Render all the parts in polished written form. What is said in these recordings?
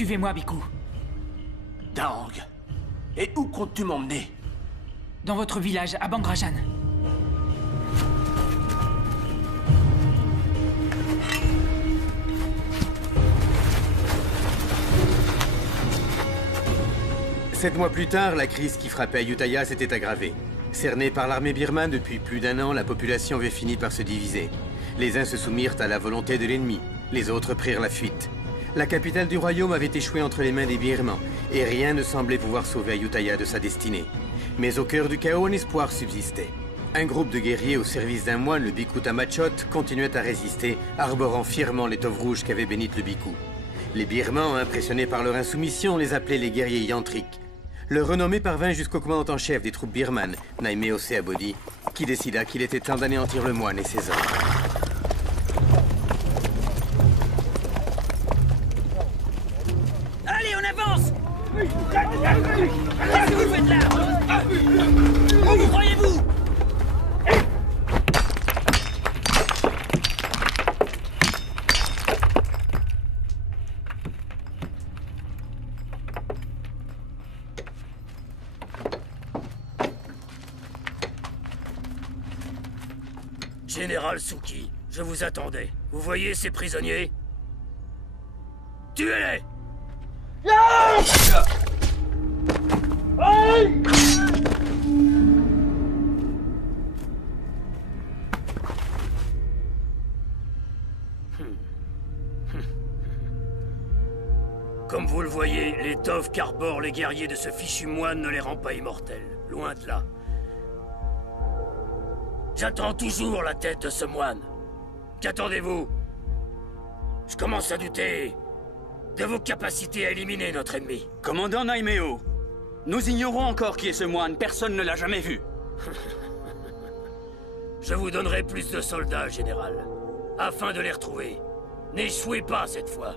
Suivez-moi, Biku. Dang. Et où comptes-tu m'emmener? Dans votre village, à Bangrajan. Sept mois plus tard, la crise qui frappait Ayutthaya s'était aggravée. Cernée par l'armée birmane depuis plus d'un an, la population avait fini par se diviser. Les uns se soumirent à la volonté de l'ennemi, les autres prirent la fuite. La capitale du royaume avait échoué entre les mains des Birmans, et rien ne semblait pouvoir sauver Ayutthaya de sa destinée. Mais au cœur du chaos, un espoir subsistait. Un groupe de guerriers au service d'un moine, le Bhikkhu Tamachot, continuait à résister, arborant fièrement l'étoffe rouge qu'avait bénite le Bhikkhu. Les Birmans, impressionnés par leur insoumission, les appelaient les guerriers yantriques. Le renommé parvint jusqu'au commandant en chef des troupes birmanes, Naimeo Seabody, qui décida qu'il était temps d'anéantir le moine et ses hommes. Allez, on avance! Qu'est-ce que vous faites là? Où croyez-vous? Général Suki, je vous attendais. Vous voyez ces prisonniers? Tuez-les! Comme vous le voyez, l'étoffe qu'arborent les guerriers de ce fichu moine ne les rend pas immortels. Loin de là. J'attends toujours la tête de ce moine. Qu'attendez-vous? Je commence à douter de vos capacités à éliminer notre ennemi. Commandant Naimeo, nous ignorons encore qui est ce moine, personne ne l'a jamais vu. Je vous donnerai plus de soldats, général, afin de les retrouver. N'échouez pas cette fois.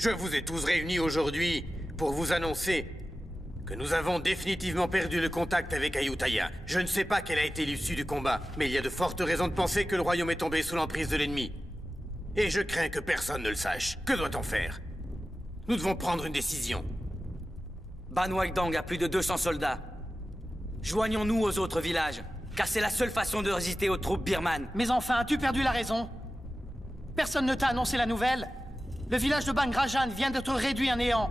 Je vous ai tous réunis aujourd'hui pour vous annoncer que nous avons définitivement perdu le contact avec Ayutthaya. Je ne sais pas quelle a été l'issue du combat, mais il y a de fortes raisons de penser que le royaume est tombé sous l'emprise de l'ennemi. Et je crains que personne ne le sache. Que doit-on faire? Nous devons prendre une décision. Ban Wagdang a plus de 200 soldats. Joignons-nous aux autres villages, car c'est la seule façon de résister aux troupes birmanes. Mais enfin, as-tu perdu la raison? Personne ne t'a annoncé la nouvelle? Le village de Bangrajan vient d'être réduit à néant.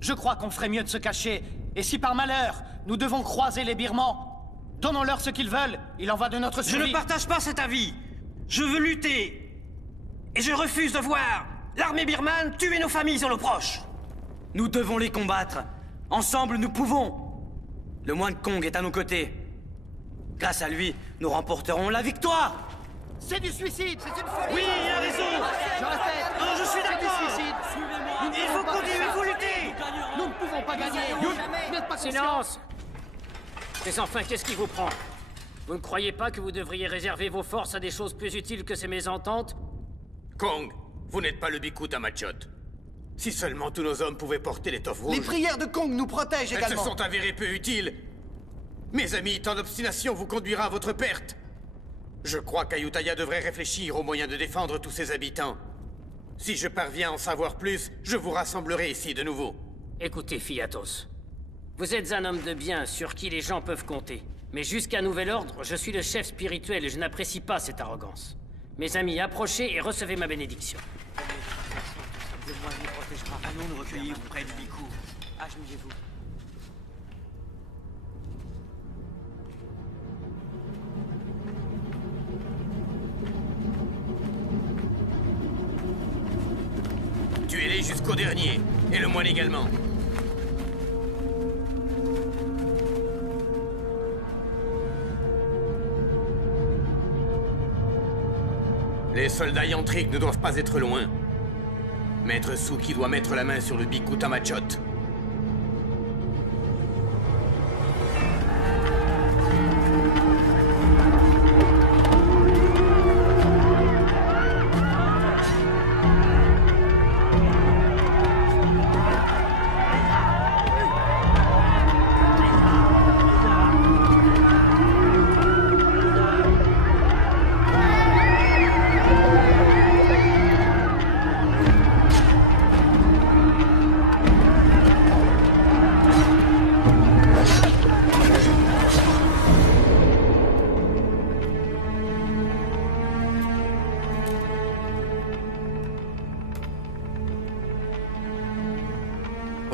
Je crois qu'on ferait mieux de se cacher. Et si par malheur, nous devons croiser les Birmans, donnons-leur ce qu'ils veulent. Il en va de notre survie. Je ne partage pas cet avis. Je veux lutter. Et je refuse de voir l'armée birmane tuer nos familles et nos proches. Nous devons les combattre. Ensemble, nous pouvons. Le moine Kong est à nos côtés. Grâce à lui, nous remporterons la victoire. C'est du suicide. C'est une folie. Oui, il a raison. Je répète. Non, je suis d'accord. C'est du suicide. Suivez-moi. Il faut continuer, il faut lutter. Nous ne pouvons pas gagner. Vous n'êtes pas conscient. Silence! Mais enfin, qu'est-ce qui vous prend? Vous ne croyez pas que vous devriez réserver vos forces à des choses plus utiles que ces mésententes? Kong, vous n'êtes pas le Bhikkhu Tamachot. Si seulement tous nos hommes pouvaient porter l'étoffe rouge... Les prières de Kong nous protègent Elles se également. sont avérées peu utiles. Mes amis, tant d'obstination vous conduira à votre perte. Je crois qu'Ayutthaya devrait réfléchir aux moyens de défendre tous ses habitants. Si je parviens à en savoir plus, je vous rassemblerai ici de nouveau. Écoutez, Fiatos. Vous êtes un homme de bien sur qui les gens peuvent compter. Mais jusqu'à nouvel ordre, je suis le chef spirituel et je n'apprécie pas cette arrogance. Mes amis, approchez et recevez ma bénédiction. Le moine nous protégera. Allons nous recueillir près du Bhikkhu. Agenouillez-vous. Tuez-les jusqu'au dernier. Et le moine également. Les soldats yantriques ne doivent pas être loin. Maître Suki doit mettre la main sur le Bhikkhu Tamachot.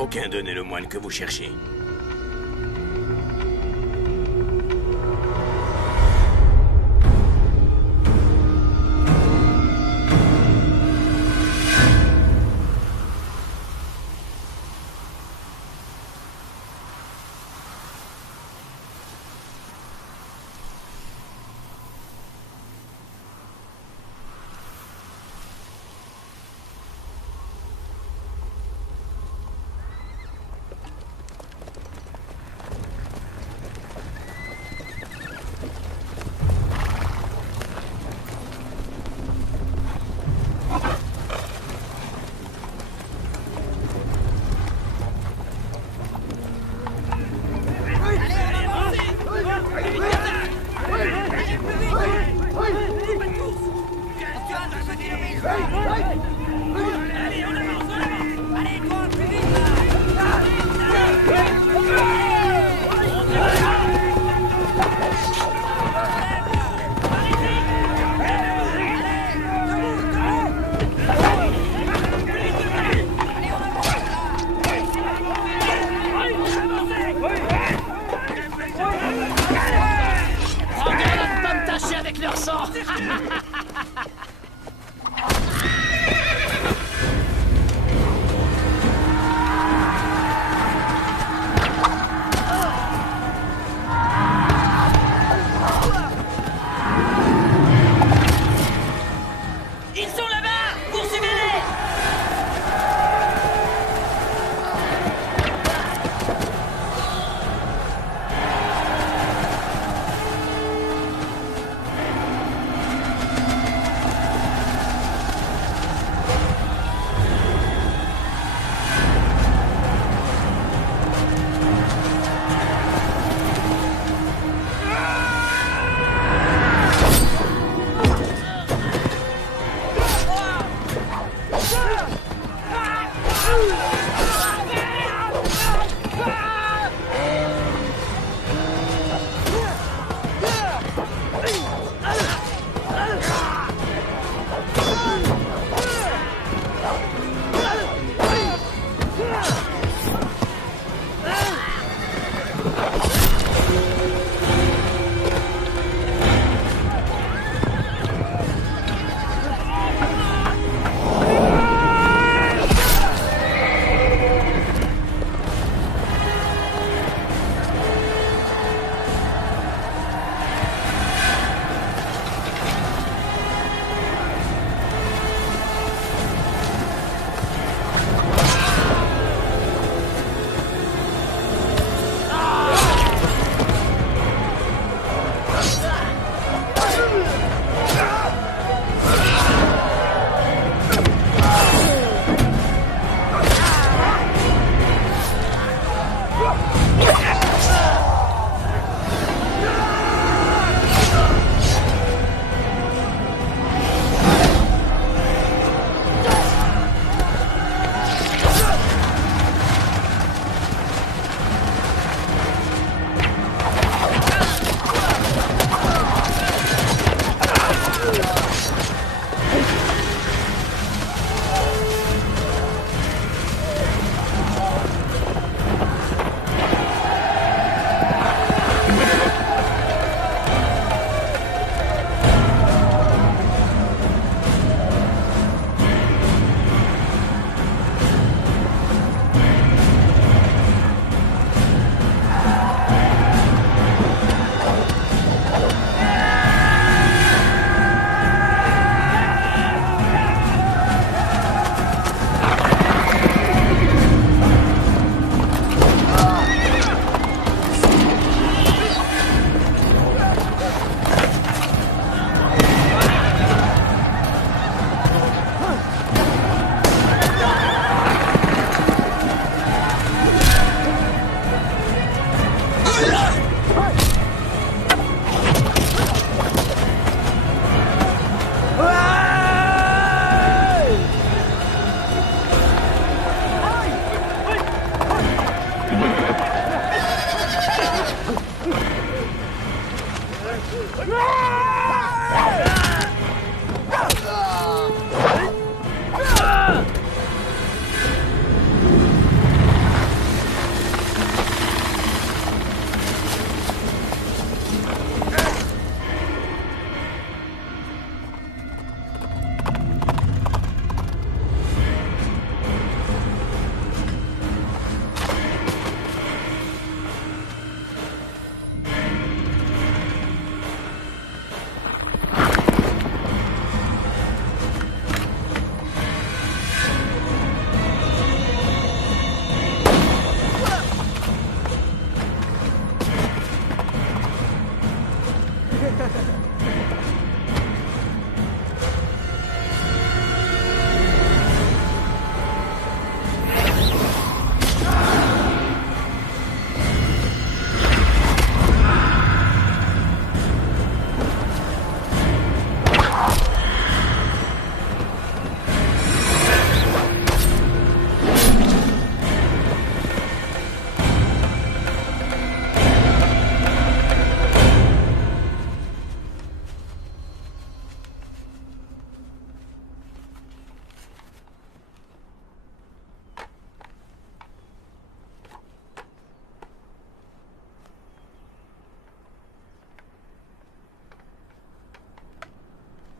Aucun d'eux n'est le moine que vous cherchez. Avec leur sang.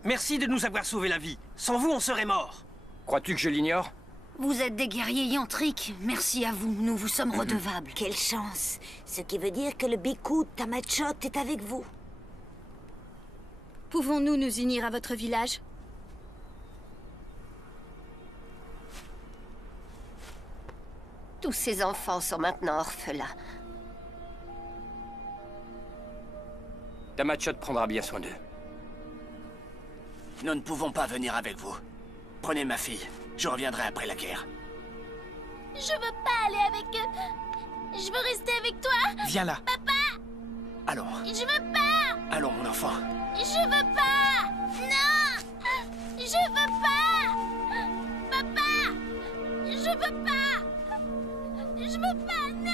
Merci de nous avoir sauvé la vie. Sans vous, on serait morts. Crois-tu que je l'ignore? Vous êtes des guerriers yantriques. Merci à vous, nous vous sommes redevables. Quelle chance. Ce qui veut dire que le Bhikkhu Tamachot est avec vous. Pouvons-nous nous unir à votre village? Tous ces enfants sont maintenant orphelins. Tamachot prendra bien soin d'eux. Nous ne pouvons pas venir avec vous. Prenez ma fille. Je reviendrai après la guerre. Je veux pas aller avec eux. Je veux rester avec toi. Viens là. Papa! Allons. Je veux pas! Allons, mon enfant. Je veux pas! Non! Je veux pas! Papa! Je veux pas! Je veux pas, non!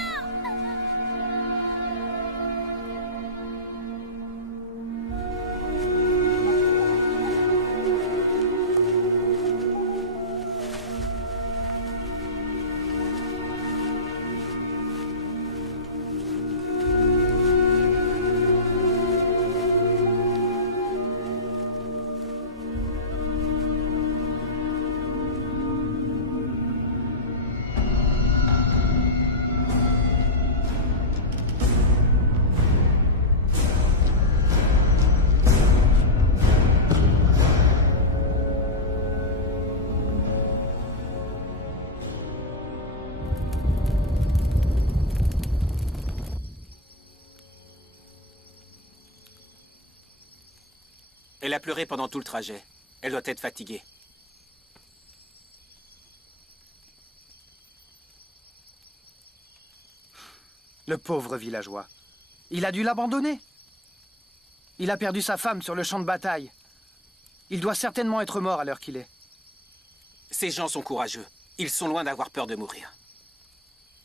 Elle a pleuré pendant tout le trajet. Elle doit être fatiguée. Le pauvre villageois. Il a dû l'abandonner. Il a perdu sa femme sur le champ de bataille. Il doit certainement être mort à l'heure qu'il est. Ces gens sont courageux. Ils sont loin d'avoir peur de mourir.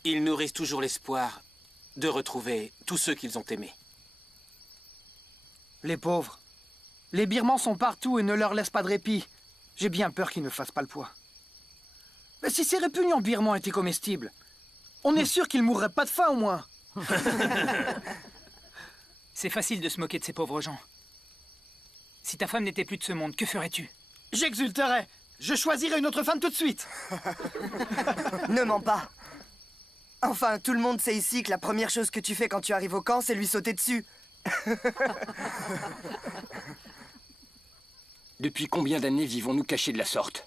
Ils nourrissent toujours l'espoir de retrouver tous ceux qu'ils ont aimés. Les pauvres. Les Birmans sont partout et ne leur laissent pas de répit. J'ai bien peur qu'ils ne fassent pas le poids. Mais si ces répugnants birmans étaient comestibles, on est sûr qu'ils mourraient pas de faim au moins. C'est facile de se moquer de ces pauvres gens. Si ta femme n'était plus de ce monde, que ferais-tu? J'exulterais. Je choisirais une autre femme tout de suite. Ne mens pas. Enfin, tout le monde sait ici que la première chose que tu fais quand tu arrives au camp, c'est lui sauter dessus. Depuis combien d'années vivons-nous cachés de la sorte?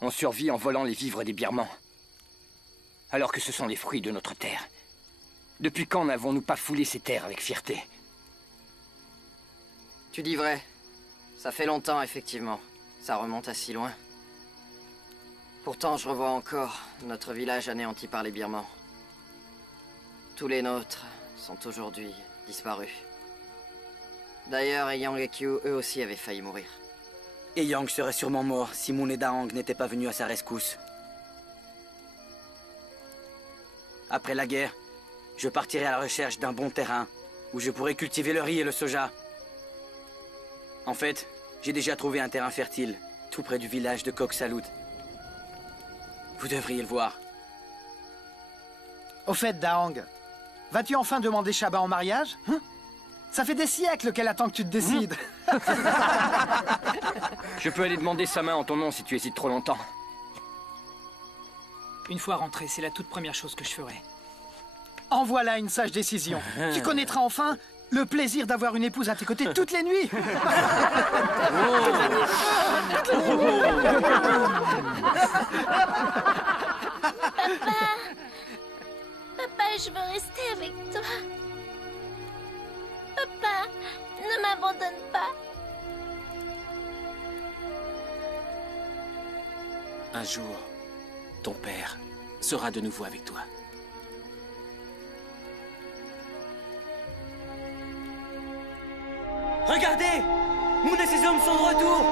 On survit en volant les vivres des Birmans. Alors que ce sont les fruits de notre terre. Depuis quand n'avons-nous pas foulé ces terres avec fierté? Tu dis vrai. Ça fait longtemps, effectivement. Ça remonte à si loin. Pourtant, je revois encore notre village anéanti par les Birmans. Tous les nôtres sont aujourd'hui disparus. D'ailleurs, Eyang et Kyu, eux aussi, avaient failli mourir. Eyang serait sûrement mort si Moon et Daang n'étaient pas venus à sa rescousse. Après la guerre, je partirai à la recherche d'un bon terrain où je pourrai cultiver le riz et le soja. En fait, j'ai déjà trouvé un terrain fertile, tout près du village de Kok Salut. Vous devriez le voir. Au fait, Daang, vas-tu enfin demander Shaba en mariage? Ça fait des siècles qu'elle attend que tu te décides. Je peux aller demander sa main en ton nom si tu hésites trop longtemps. Une fois rentré, c'est la toute première chose que je ferai. En voilà une sage décision. Tu connaîtras enfin le plaisir d'avoir une épouse à tes côtés toutes les nuits. Papa, je veux rester avec toi. Papa, ne m'abandonne pas. Un jour, ton père sera de nouveau avec toi. Regardez! Moon et ses hommes sont de retour!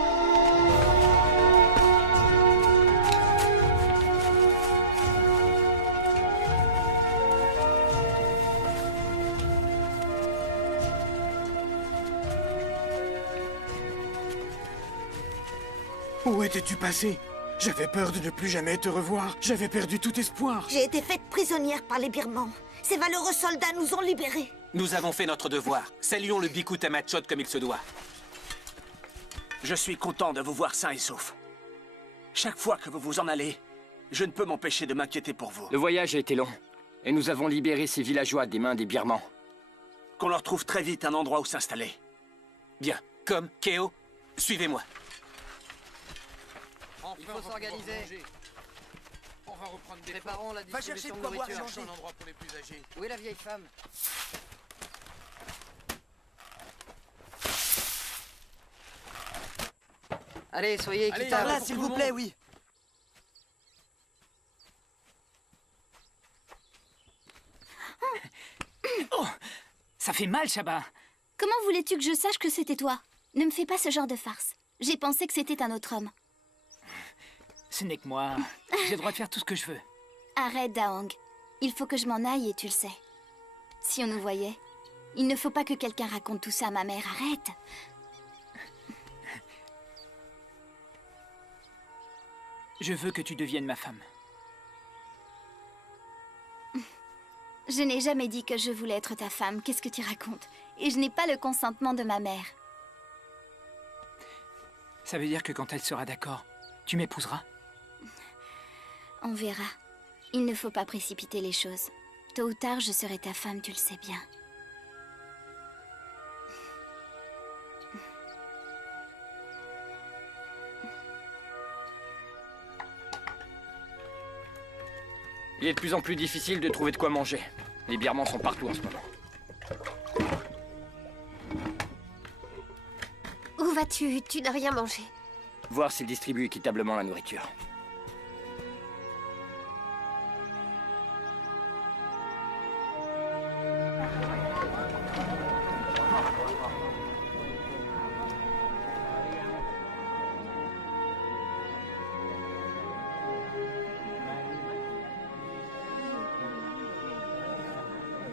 Où étais-tu passé? J'avais peur de ne plus jamais te revoir. J'avais perdu tout espoir. J'ai été faite prisonnière par les Birmans. Ces valeureux soldats nous ont libérés. Nous avons fait notre devoir. Saluons le Bhikkhu Tamachot comme il se doit. Je suis content de vous voir sains et saufs. Chaque fois que vous vous en allez, je ne peux m'empêcher de m'inquiéter pour vous. Le voyage a été long, et nous avons libéré ces villageois des mains des Birmans. Qu'on leur trouve très vite un endroit où s'installer. Bien. Comme, Keo, suivez-moi. Il faut s'organiser. On va reprendre des Préparons la distribution de nourriture. un endroit pour les plus âgés. Où est la vieille femme? Allez, soyez équitables. Là, s'il vous plaît, oui. Oh, ça fait mal, Shaba. Comment voulais-tu que je sache que c'était toi? Ne me fais pas ce genre de farce. J'ai pensé que c'était un autre homme. Ce n'est que moi. J'ai le droit de faire tout ce que je veux. Arrête, Daong. Il faut que je m'en aille et tu le sais. Si on nous voyait, il ne faut pas que quelqu'un raconte tout ça à ma mère. Arrête. Je veux que tu deviennes ma femme. Je n'ai jamais dit que je voulais être ta femme. Qu'est-ce que tu racontes? Et je n'ai pas le consentement de ma mère. Ça veut dire que quand elle sera d'accord, tu m'épouseras? On verra. Il ne faut pas précipiter les choses. Tôt ou tard, je serai ta femme, tu le sais bien. Il est de plus en plus difficile de trouver de quoi manger. Les Birmans sont partout en ce moment. Où vas-tu? Tu n'as rien mangé. Voir s'ils distribuent équitablement la nourriture.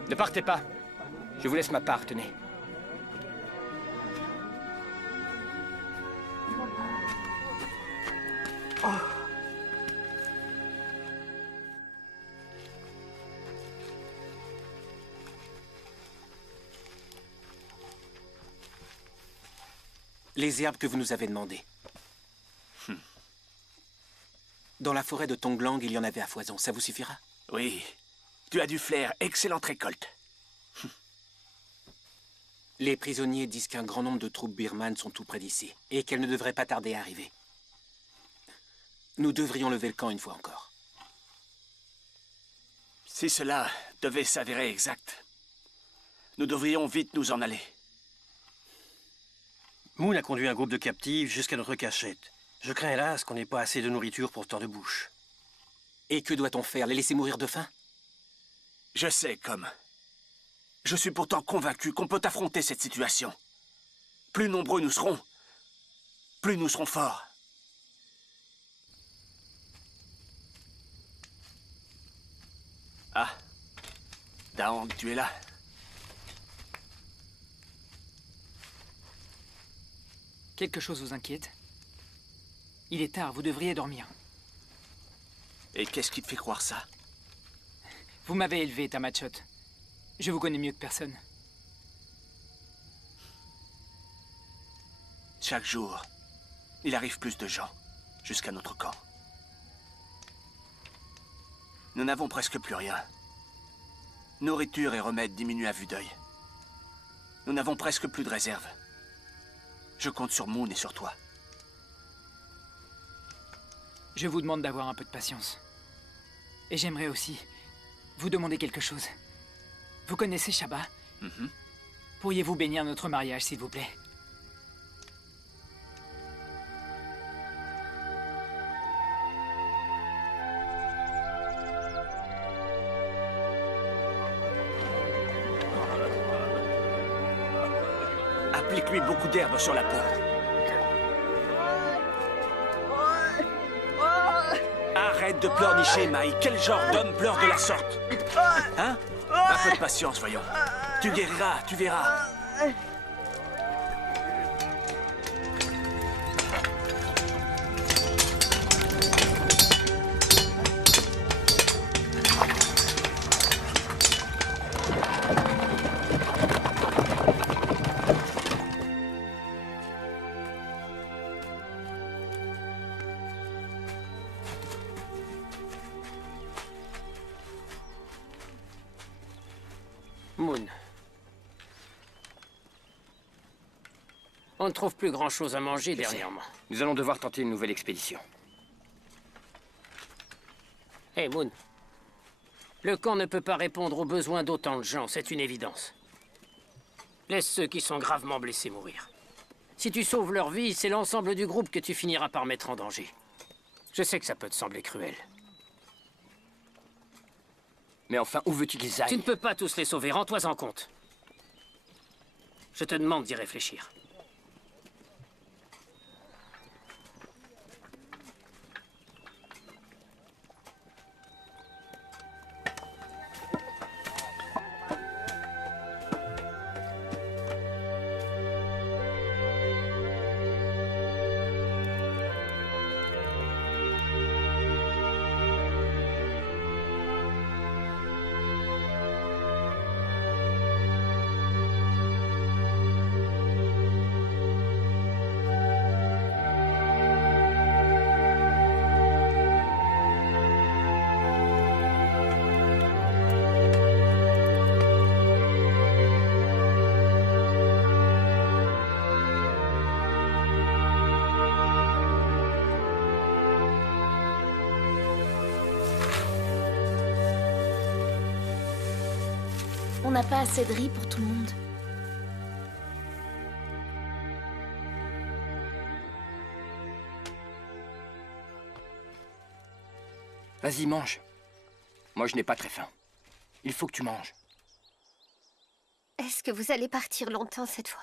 Ne partez pas. Je vous laisse ma part, tenez. Oh. Les herbes que vous nous avez demandées. Dans la forêt de Tonglang, il y en avait à foison. Ça vous suffira? Oui. Tu as du flair. Excellente récolte. Les prisonniers disent qu'un grand nombre de troupes birmanes sont tout près d'ici et qu'elles ne devraient pas tarder à arriver. Nous devrions lever le camp une fois encore. Si cela devait s'avérer exact, nous devrions vite nous en aller. Moon a conduit un groupe de captifs jusqu'à notre cachette. Je crains hélas qu'on n'ait pas assez de nourriture pour tant de bouche. Et que doit-on faire? Les laisser mourir de faim? Je sais, comme. Je suis pourtant convaincu qu'on peut affronter cette situation. Plus nombreux nous serons, plus nous serons forts. Ah, Daong, tu es là. Quelque chose vous inquiète? Il est tard, vous devriez dormir. Et qu'est-ce qui te fait croire ça? Vous m'avez élevé, Tamachot. Je vous connais mieux que personne. Chaque jour, il arrive plus de gens jusqu'à notre camp. Nous n'avons presque plus rien. Nourriture et remèdes diminuent à vue d'œil. Nous n'avons presque plus de réserve. Je compte sur Moon et sur toi. Je vous demande d'avoir un peu de patience. Et j'aimerais aussi vous demander quelque chose. Vous connaissez Shaba? Pourriez-vous bénir notre mariage, s'il vous plaît? Applique-lui beaucoup d'herbe sur la peau. Arrête de pleurnicher, Mai. Quel genre d'homme pleure de la sorte? Hein? Un peu de patience, voyons. Tu guériras, tu verras. Moon. On ne trouve plus grand-chose à manger dernièrement. Nous allons devoir tenter une nouvelle expédition. Hé, Moon. Le camp ne peut pas répondre aux besoins d'autant de gens, c'est une évidence. Laisse ceux qui sont gravement blessés mourir. Si tu sauves leur vie, c'est l'ensemble du groupe que tu finiras par mettre en danger. Je sais que ça peut te sembler cruel. Mais enfin, où veux-tu qu'ils aillent? Tu ne peux pas tous les sauver, rends-toi en compte. Je te demande d'y réfléchir. On n'a pas assez de riz pour tout le monde. Vas-y, mange. Moi, je n'ai pas très faim. Il faut que tu manges. Est-ce que vous allez partir longtemps cette fois?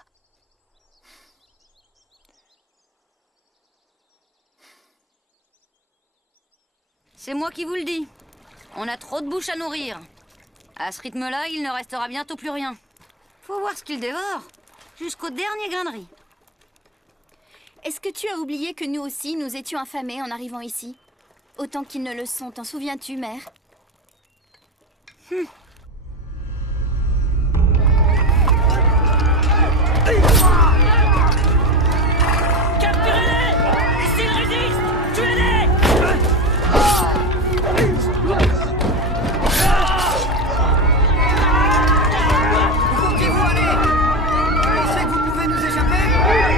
C'est moi qui vous le dis. On a trop de bouches à nourrir. À ce rythme-là, il ne restera bientôt plus rien. Faut voir ce qu'il dévore. Jusqu'au dernier grain de riz. Est-ce que tu as oublié que nous aussi, nous étions affamés en arrivant ici? Autant qu'ils ne le sont, t'en souviens-tu, mère? Capturez-les! Et s'ils résistent, tuez-les! Où voulez-vous aller? Vous pensez que vous pouvez nous échapper?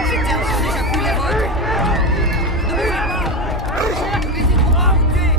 Ces terres sont déjà plus les vôtres. Ne bougez pas! Nous n'hésiterons pas à vous tuer!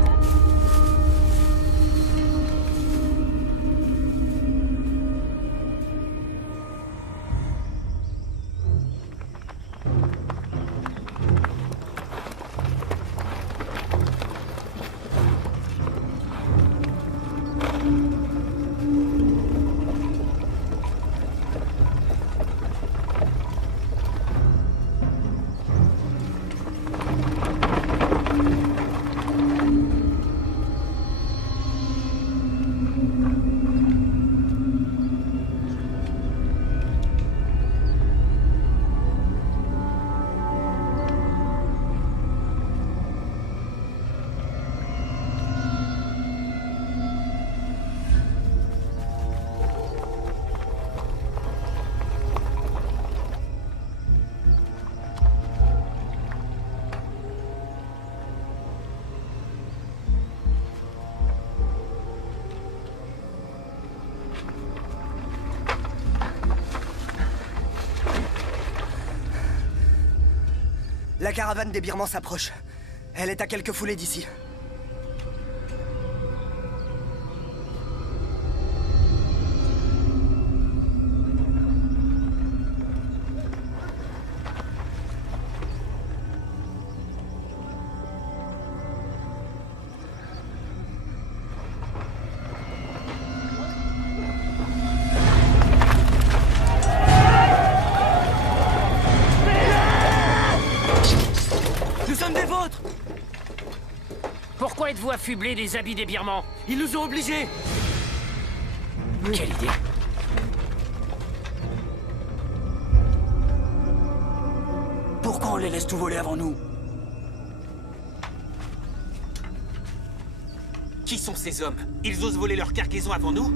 La caravane des Birmans s'approche. Elle est à quelques foulées d'ici. Pourquoi êtes-vous affublés des habits des Birmans? Ils nous ont obligés. Quelle idée. Pourquoi on les laisse tout voler avant nous? Qui sont ces hommes? Ils osent voler leur cargaison avant nous?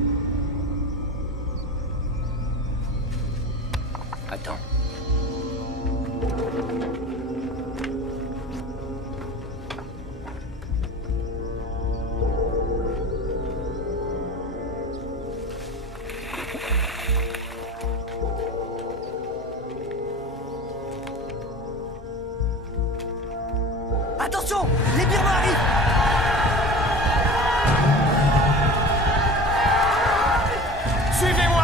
Attends. Attention! Les Birmans arrivent! Suivez-moi!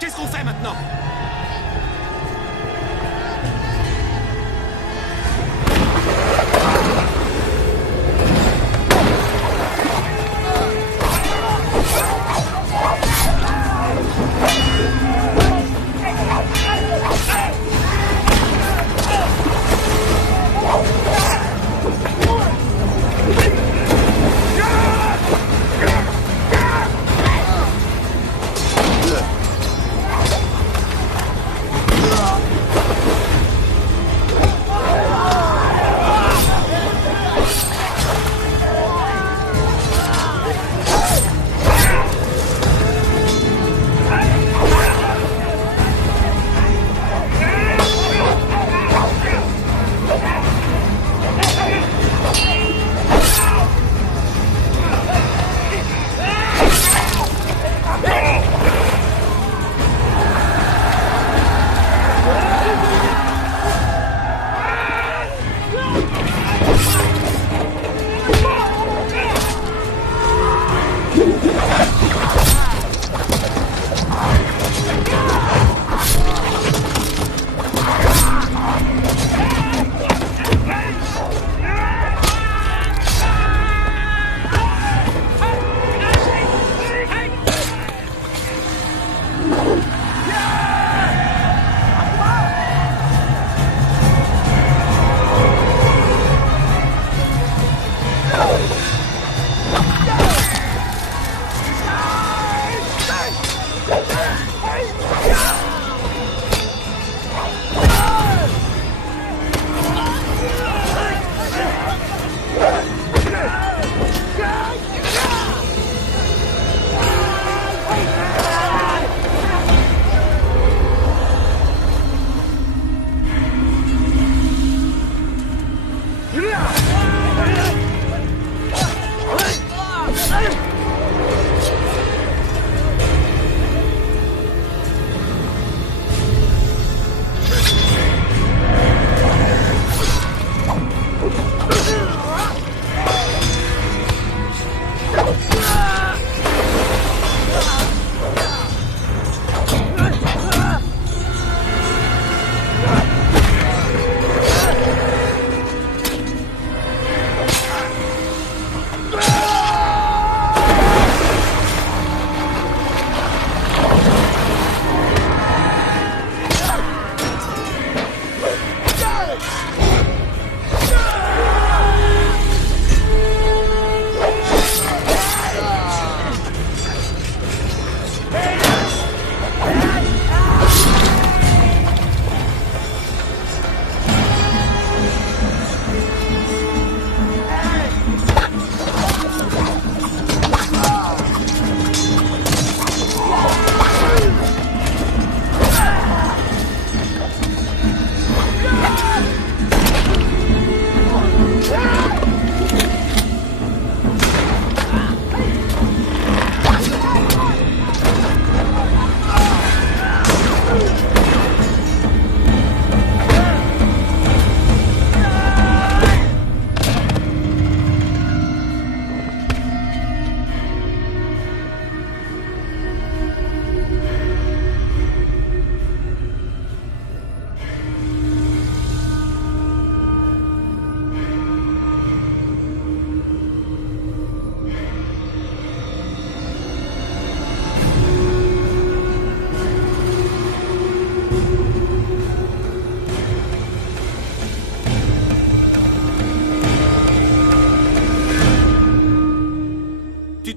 Qu'est-ce qu'on fait maintenant?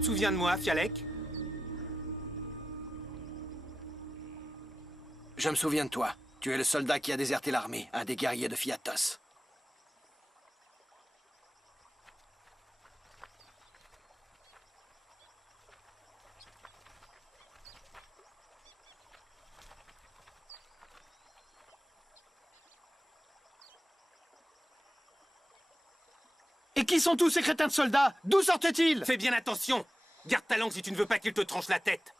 souviens de moi, Fialek? Je me souviens de toi. Tu es le soldat qui a déserté l'armée, un des guerriers de Fiatos. Et qui sont tous ces crétins de soldats? D'où sortent-ils? Fais bien attention! Garde ta langue si tu ne veux pas qu'il te tranche la tête!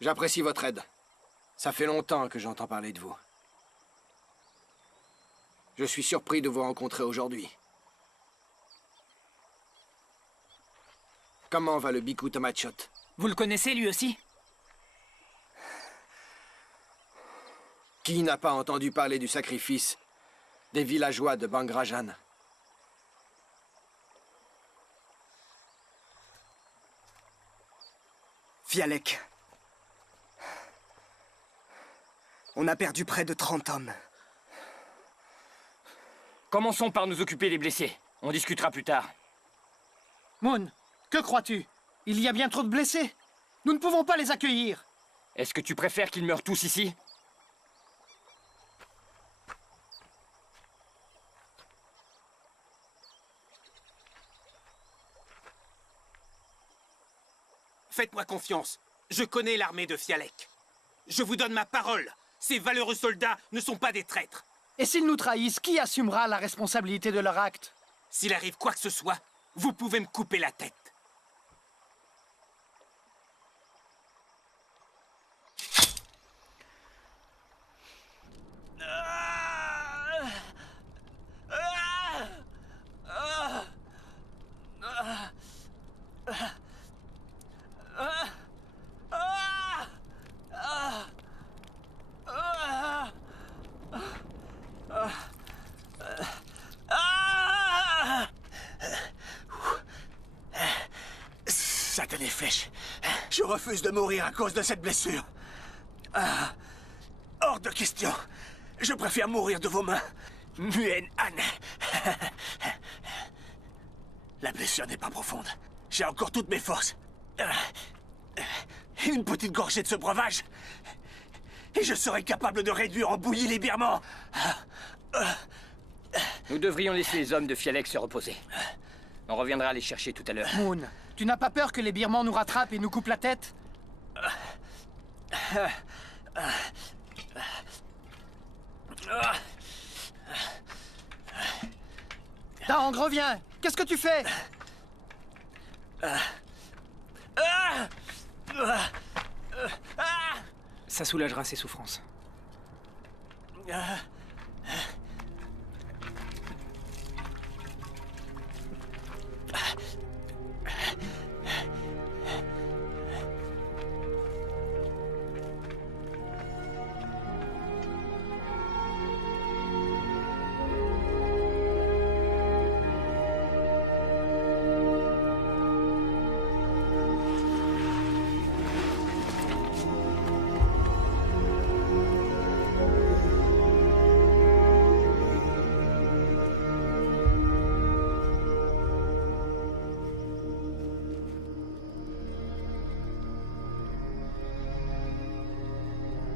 J'apprécie votre aide. Ça fait longtemps que j'entends parler de vous. Je suis surpris de vous rencontrer aujourd'hui. Comment va le Biku Tamachot? Vous le connaissez, lui aussi? Qui n'a pas entendu parler du sacrifice des villageois de Bangrajan? Fialek. On a perdu près de 30 hommes. Commençons par nous occuper des blessés. On discutera plus tard. Moon, que crois-tu? Il y a bien trop de blessés. Nous ne pouvons pas les accueillir. Est-ce que tu préfères qu'ils meurent tous ici? Faites-moi confiance. Je connais l'armée de Fialek. Je vous donne ma parole. Ces valeureux soldats ne sont pas des traîtres. Et s'ils nous trahissent, qui assumera la responsabilité de leur acte? S'il arrive quoi que ce soit, vous pouvez me couper la tête. Satané flèche. Je refuse de mourir à cause de cette blessure. Hors de question. Je préfère mourir de vos mains. Muen Han. La blessure n'est pas profonde. J'ai encore toutes mes forces. Une petite gorgée de ce breuvage, et je serai capable de réduire en bouillie les birmans. Nous devrions laisser les hommes de Fialek se reposer. On reviendra les chercher tout à l'heure. Moon, tu n'as pas peur que les Birmans nous rattrapent et nous coupent la tête? Dang, reviens! Qu'est-ce que tu fais? Ça soulagera ses souffrances.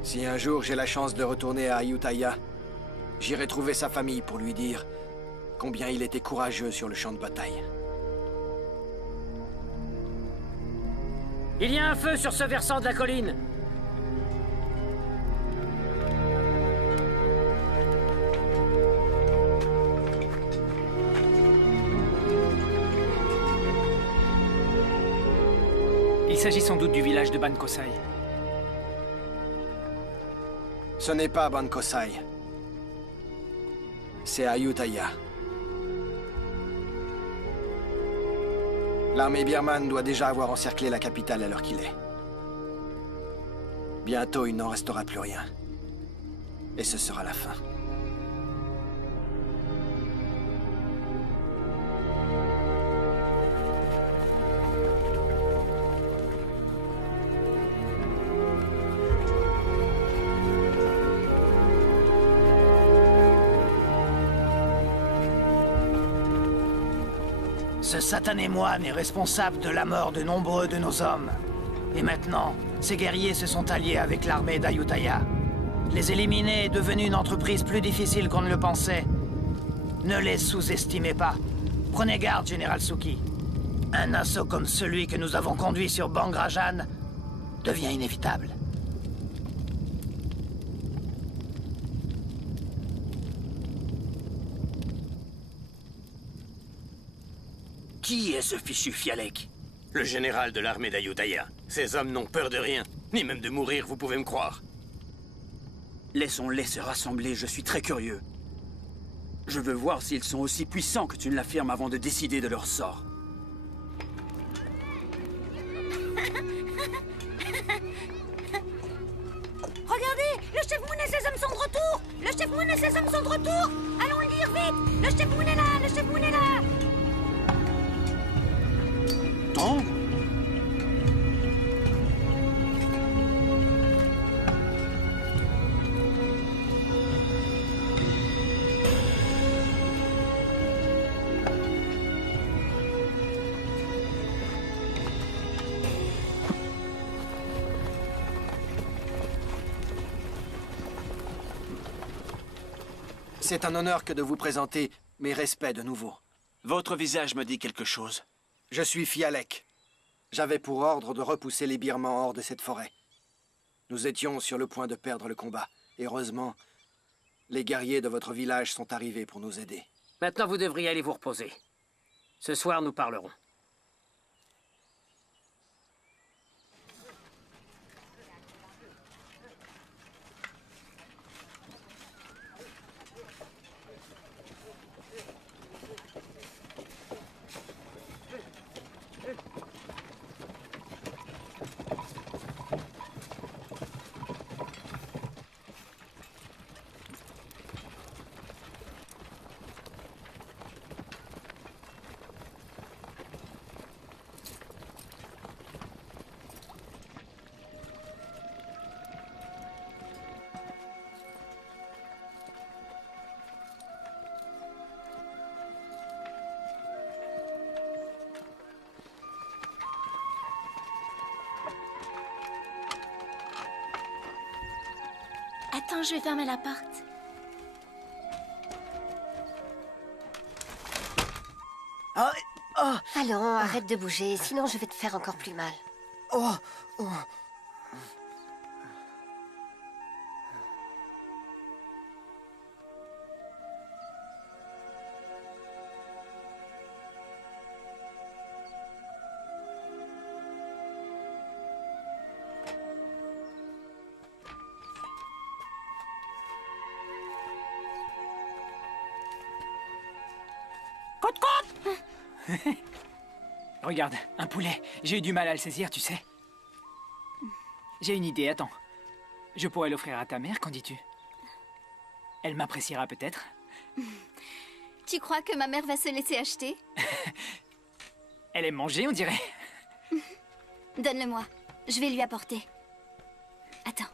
Si un jour j'ai la chance de retourner à Ayutthaya, j'irai trouver sa famille pour lui dire combien il était courageux sur le champ de bataille. Il y a un feu sur ce versant de la colline. Il s'agit sans doute du village de Ban Kosai. Ce n'est pas Ban Kosai. C'est Ayutthaya. L'armée birmane doit déjà avoir encerclé la capitale à l'heure qu'il est. Bientôt, il n'en restera plus rien. Et ce sera la fin. Ce satané moine est responsable de la mort de nombreux de nos hommes. Et maintenant, ces guerriers se sont alliés avec l'armée d'Ayutthaya. Les éliminer est devenu une entreprise plus difficile qu'on ne le pensait. Ne les sous-estimez pas. Prenez garde, Général Suki. Un assaut comme celui que nous avons conduit sur Bangrajan devient inévitable. Qui est ce fichu Fialek? Le général de l'armée d'Ayutthaya. Ces hommes n'ont peur de rien, ni même de mourir, vous pouvez me croire. Laissons-les se rassembler, je suis très curieux. Je veux voir s'ils sont aussi puissants que tu ne l'affirmes avant de décider de leur sort. Regardez, le chef Moon et ses hommes sont de retour. Le chef Moon et ses hommes sont de retour. Allons le dire vite. Le chef Moon est là, le chef Moon est là. Tong ? C'est un honneur que de vous présenter mes respects de nouveau. Votre visage me dit quelque chose. Je suis Fialek. J'avais pour ordre de repousser les Birmans hors de cette forêt. Nous étions sur le point de perdre le combat. Et heureusement, les guerriers de votre village sont arrivés pour nous aider. Maintenant, vous devriez aller vous reposer. Ce soir, nous parlerons. Attends, je vais fermer la porte. Allons, arrête de bouger, sinon je vais te faire encore plus mal. Regarde, un poulet. J'ai eu du mal à le saisir, tu sais. J'ai une idée, attends. Je pourrais l'offrir à ta mère, qu'en dis-tu? Elle m'appréciera peut-être. Tu crois que ma mère va se laisser acheter? Elle aime manger, on dirait. Donne-le-moi. Je vais lui apporter. Attends.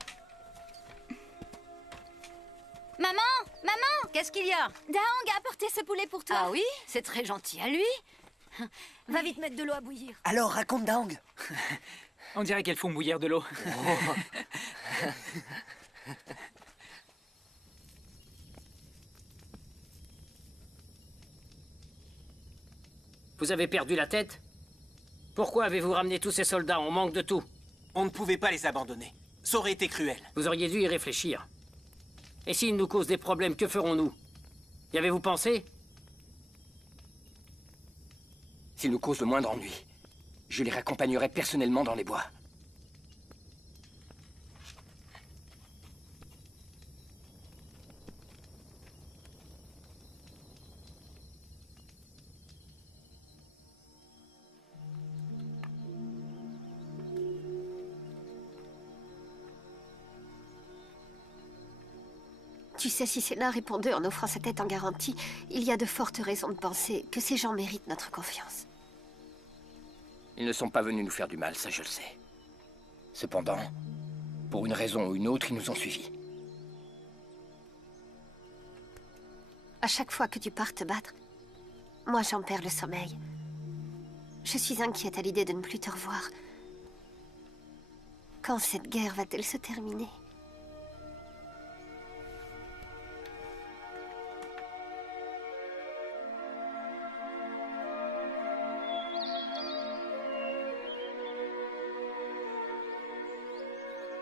Maman! Maman! Qu'est-ce qu'il y a? Daong a apporté ce poulet pour toi. Ah oui? C'est très gentil à lui. Va vite mettre de l'eau à bouillir. Alors, raconte Daong. On dirait qu'elles font bouillir de l'eau. Vous avez perdu la tête? Pourquoi avez-vous ramené tous ces soldats? On manque de tout. On ne pouvait pas les abandonner. Ça aurait été cruel. Vous auriez dû y réfléchir. Et s'ils nous causent des problèmes, que ferons-nous? Y avez-vous pensé? S'ils nous causent le moindre ennui, je les raccompagnerai personnellement dans les bois. Tu sais, si Sénat répondait en offrant sa tête en garantie, il y a de fortes raisons de penser que ces gens méritent notre confiance. Ils ne sont pas venus nous faire du mal, ça je le sais. Cependant, pour une raison ou une autre, ils nous ont suivis. À chaque fois que tu pars te battre, moi j'en perds le sommeil. Je suis inquiète à l'idée de ne plus te revoir. Quand cette guerre va-t-elle se terminer?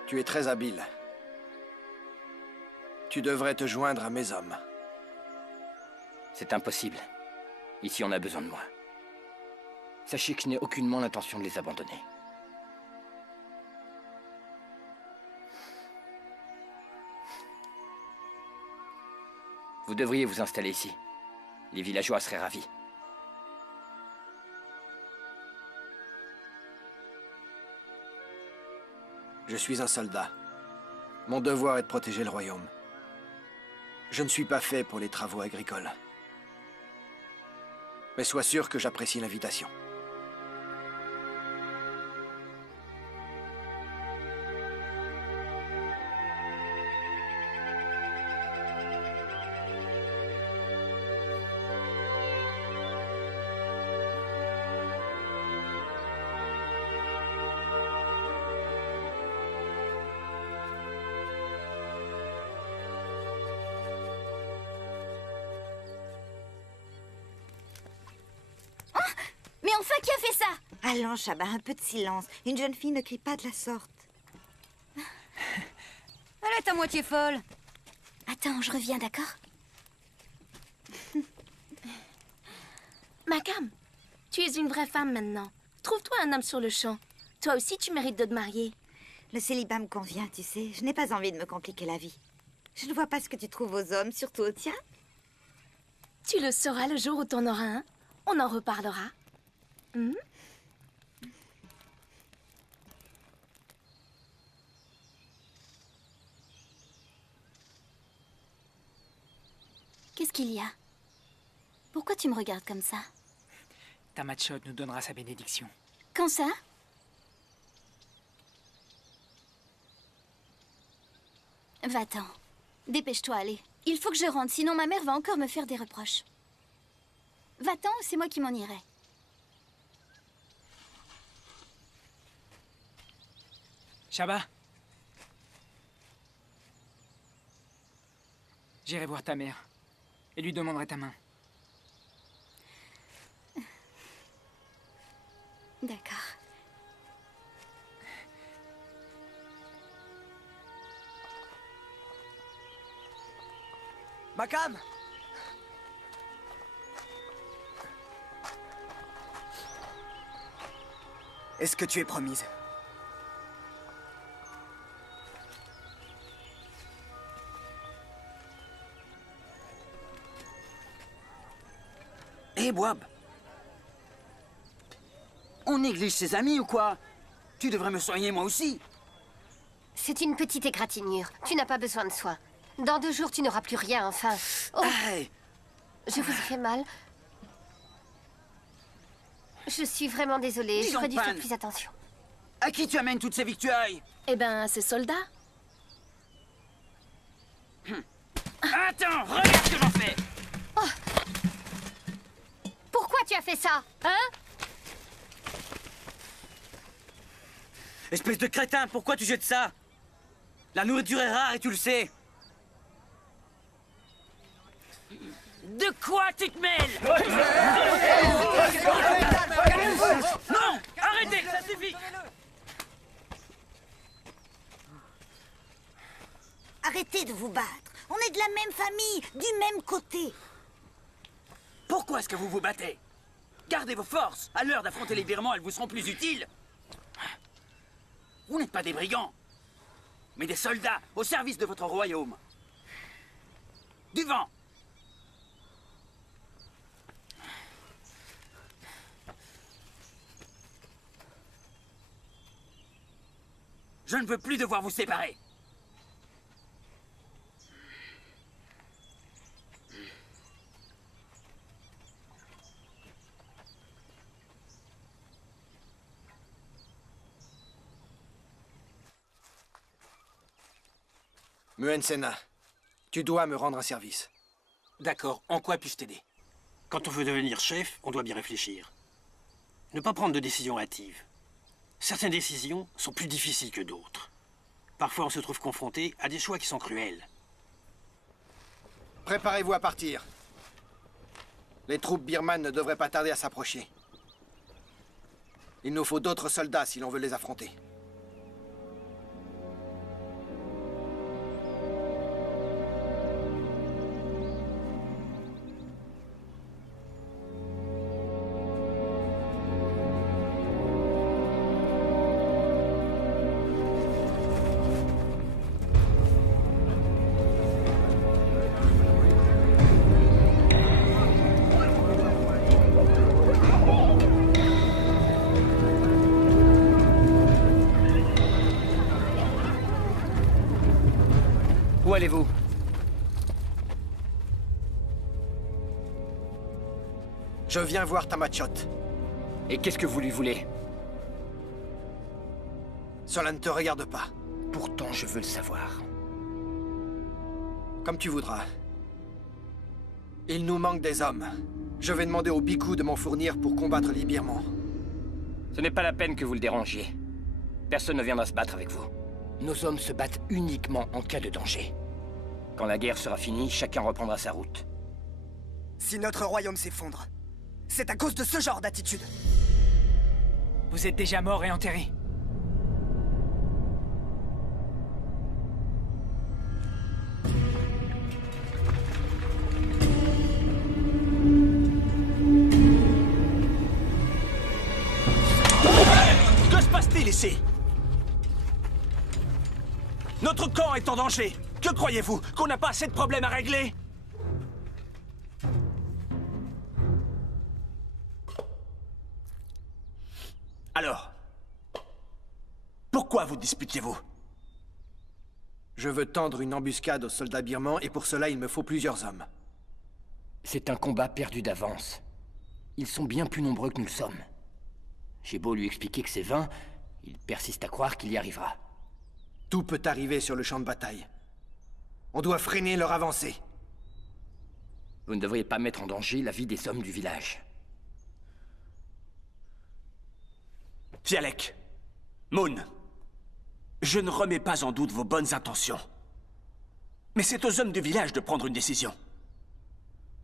Tu es très habile. Tu devrais te joindre à mes hommes. C'est impossible. Ici, on a besoin de moi. Sachez que je n'ai aucunement l'intention de les abandonner. Vous devriez vous installer ici. Les villageois seraient ravis. Je suis un soldat. Mon devoir est de protéger le royaume. Je ne suis pas fait pour les travaux agricoles. Mais sois sûr que j'apprécie l'invitation. Mais enfin, qui a fait ça? Allons, Chaba, un peu de silence. Une jeune fille ne crie pas de la sorte. Elle est à moitié folle. Attends, je reviens, d'accord? Makam, tu es une vraie femme maintenant. Trouve-toi un homme sur le champ. Toi aussi, tu mérites de te marier. Le célibat me convient, tu sais. Je n'ai pas envie de me compliquer la vie. Je ne vois pas ce que tu trouves aux hommes, surtout aux tiens. Tu le sauras le jour où t'en auras un. On en reparlera. Qu'est-ce qu'il y a? Pourquoi tu me regardes comme ça? Tamachod nous donnera sa bénédiction. Quand ça? Va-t'en. Dépêche-toi, allez. Il faut que je rentre, sinon ma mère va encore me faire des reproches. Va-t'en ou c'est moi qui m'en irai. Shaba. J'irai voir ta mère et lui demanderai ta main. D'accord. Makam! Est-ce que tu es promise? Hé, Boab! On néglige ses amis ou quoi? Tu devrais me soigner moi aussi. C'est une petite égratignure. Tu n'as pas besoin de soins. Dans 2 jours, tu n'auras plus rien, enfin. Oh. Hey. Je vous ai fait mal. Je suis vraiment désolée. Dis J'aurais donc, dû faire Pan. plus attention. À qui tu amènes toutes ces victuailles? Eh ben, à ces soldats. Attends, regarde ce que j'en fais! Pourquoi tu as fait ça, hein? Espèce de crétin, pourquoi tu jettes ça? La nourriture est rare et tu le sais. De quoi tu te mêles? Non! Arrêtez, ça suffit! Arrêtez de vous battre. On est de la même famille, du même côté. Pourquoi est-ce que vous vous battez? Gardez vos forces. À l'heure d'affronter les Birmans, elles vous seront plus utiles. Vous n'êtes pas des brigands, mais des soldats au service de votre royaume. Du vent! Je ne veux plus devoir vous séparer. Muen Sena, tu dois me rendre un service. D'accord, en quoi puis-je t'aider? Quand on veut devenir chef, on doit bien réfléchir. Ne pas prendre de décisions hâtives. Certaines décisions sont plus difficiles que d'autres. Parfois, on se trouve confronté à des choix qui sont cruels. Préparez-vous à partir. Les troupes birmanes ne devraient pas tarder à s'approcher. Il nous faut d'autres soldats si l'on veut les affronter. Où allez-vous? Je viens voir Tamachotte. Et qu'est-ce que vous lui voulez? Cela ne te regarde pas. Pourtant, je veux le savoir. Comme tu voudras. Il nous manque des hommes. Je vais demander au Biku de m'en fournir pour combattre les Birmans. Ce n'est pas la peine que vous le dérangiez. Personne ne viendra se battre avec vous. Nos hommes se battent uniquement en cas de danger. Quand la guerre sera finie, chacun reprendra sa route. Si notre royaume s'effondre, c'est à cause de ce genre d'attitude. Vous êtes déjà mort et enterré. Que se passe-t-il ici? Notre camp est en danger. Que croyez-vous? Qu'on n'a pas assez de problèmes à régler? Alors, pourquoi vous disputiez-vous? Je veux tendre une embuscade aux soldats birmans et pour cela il me faut plusieurs hommes. C'est un combat perdu d'avance. Ils sont bien plus nombreux que nous le sommes. J'ai beau lui expliquer que c'est vain, il persiste à croire qu'il y arrivera. Tout peut arriver sur le champ de bataille. On doit freiner leur avancée. Vous ne devriez pas mettre en danger la vie des hommes du village. Fialek, Moon, je ne remets pas en doute vos bonnes intentions. Mais c'est aux hommes du village de prendre une décision.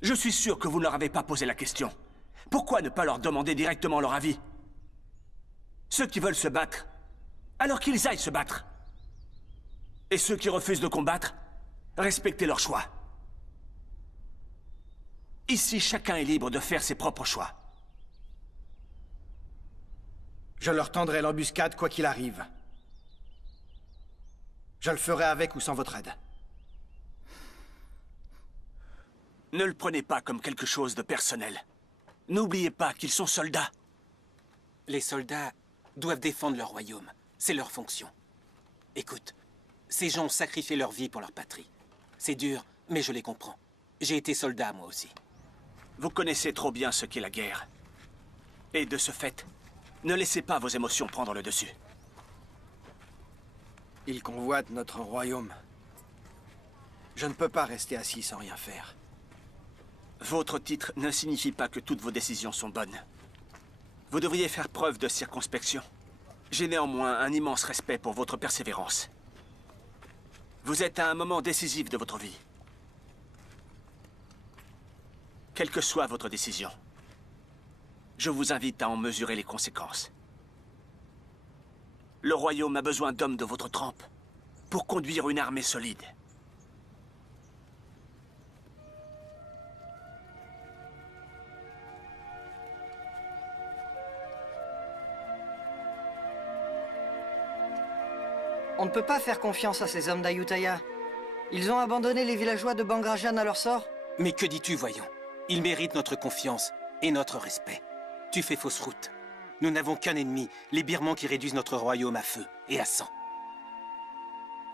Je suis sûr que vous ne leur avez pas posé la question. Pourquoi ne pas leur demander directement leur avis? Ceux qui veulent se battre, alors qu'ils aillent se battre. Et ceux qui refusent de combattre, respectez leur choix. Ici, chacun est libre de faire ses propres choix. Je leur tendrai l'embuscade quoi qu'il arrive. Je le ferai avec ou sans votre aide. Ne le prenez pas comme quelque chose de personnel. N'oubliez pas qu'ils sont soldats. Les soldats doivent défendre leur royaume. C'est leur fonction. Écoute, ces gens ont sacrifié leur vie pour leur patrie. C'est dur, mais je les comprends. J'ai été soldat, moi aussi. Vous connaissez trop bien ce qu'est la guerre. Et de ce fait, ne laissez pas vos émotions prendre le dessus. Ils convoitent notre royaume. Je ne peux pas rester assis sans rien faire. Votre titre ne signifie pas que toutes vos décisions sont bonnes. Vous devriez faire preuve de circonspection. J'ai néanmoins un immense respect pour votre persévérance. Vous êtes à un moment décisif de votre vie. Quelle que soit votre décision, je vous invite à en mesurer les conséquences. Le royaume a besoin d'hommes de votre trempe pour conduire une armée solide. On ne peut pas faire confiance à ces hommes d'Ayutthaya. Ils ont abandonné les villageois de Bangrajan à leur sort. Mais que dis-tu, voyons? Ils méritent notre confiance et notre respect. Tu fais fausse route. Nous n'avons qu'un ennemi, les Birmans qui réduisent notre royaume à feu et à sang.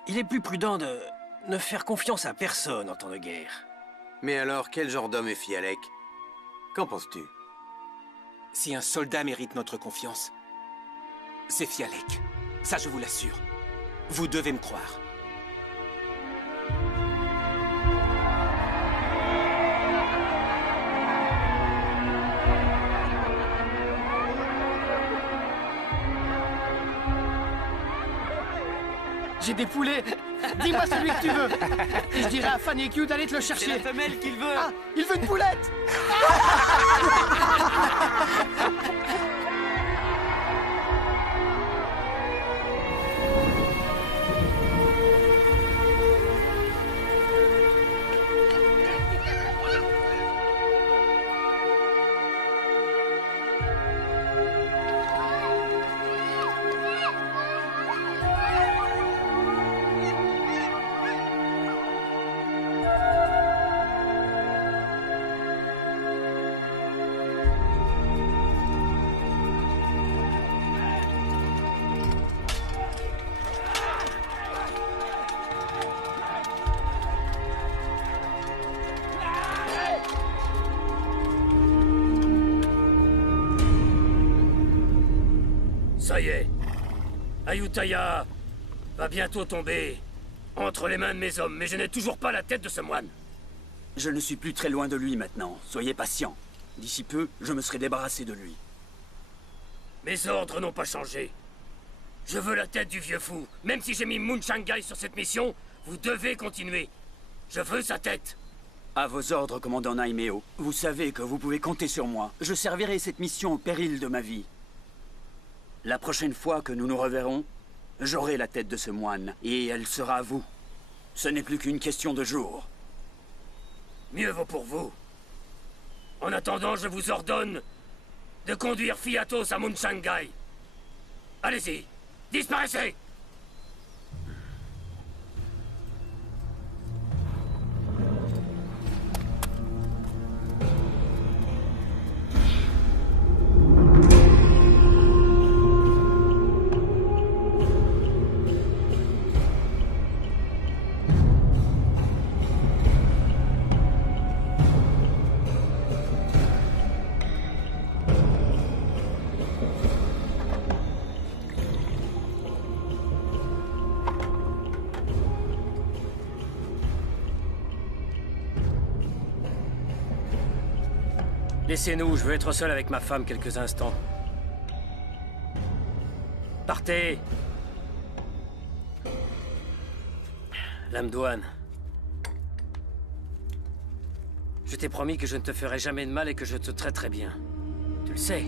Il est plus prudent de ne faire confiance à personne en temps de guerre. Mais alors, quel genre d'homme est Fialek? Qu'en penses-tu? Si un soldat mérite notre confiance, c'est Fialek. Ça, je vous l'assure. Vous devez me croire. J'ai des poulets. Dis-moi celui que tu veux. Et je dirai à Fanny Q d'aller te le chercher. C'est la femelle qu'il veut. Ah, il veut une poulette. Ça y est. Ayutthaya va bientôt tomber entre les mains de mes hommes, mais je n'ai toujours pas la tête de ce moine. Je ne suis plus très loin de lui maintenant. Soyez patient. D'ici peu, je me serai débarrassé de lui. Mes ordres n'ont pas changé. Je veux la tête du vieux fou. Même si j'ai mis Mun Shangai sur cette mission, vous devez continuer. Je veux sa tête. À vos ordres, commandant Naimeo. Vous savez que vous pouvez compter sur moi. Je servirai cette mission au péril de ma vie. La prochaine fois que nous nous reverrons, j'aurai la tête de ce moine, et elle sera à vous. Ce n'est plus qu'une question de jours. Mieux vaut pour vous. En attendant, je vous ordonne de conduire Fiatos à Mun Shangai. Allez-y, disparaissez! Laissez-nous, je veux être seul avec ma femme quelques instants. Partez! Lame Douane. Je t'ai promis que je ne te ferai jamais de mal et que je te traiterai bien. Tu le sais.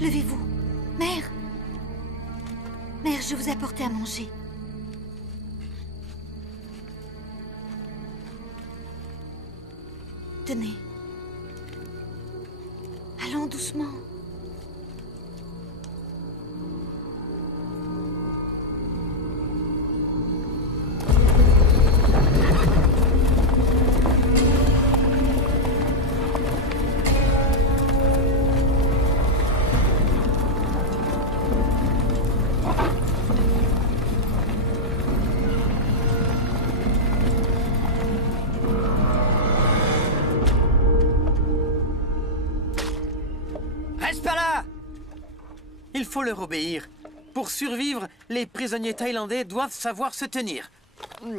Levez-vous. Mère. Mère, je vous ai apporté à manger. Tenez. Allons doucement. Il faut leur obéir. Pour survivre, les prisonniers thaïlandais doivent savoir se tenir. 5!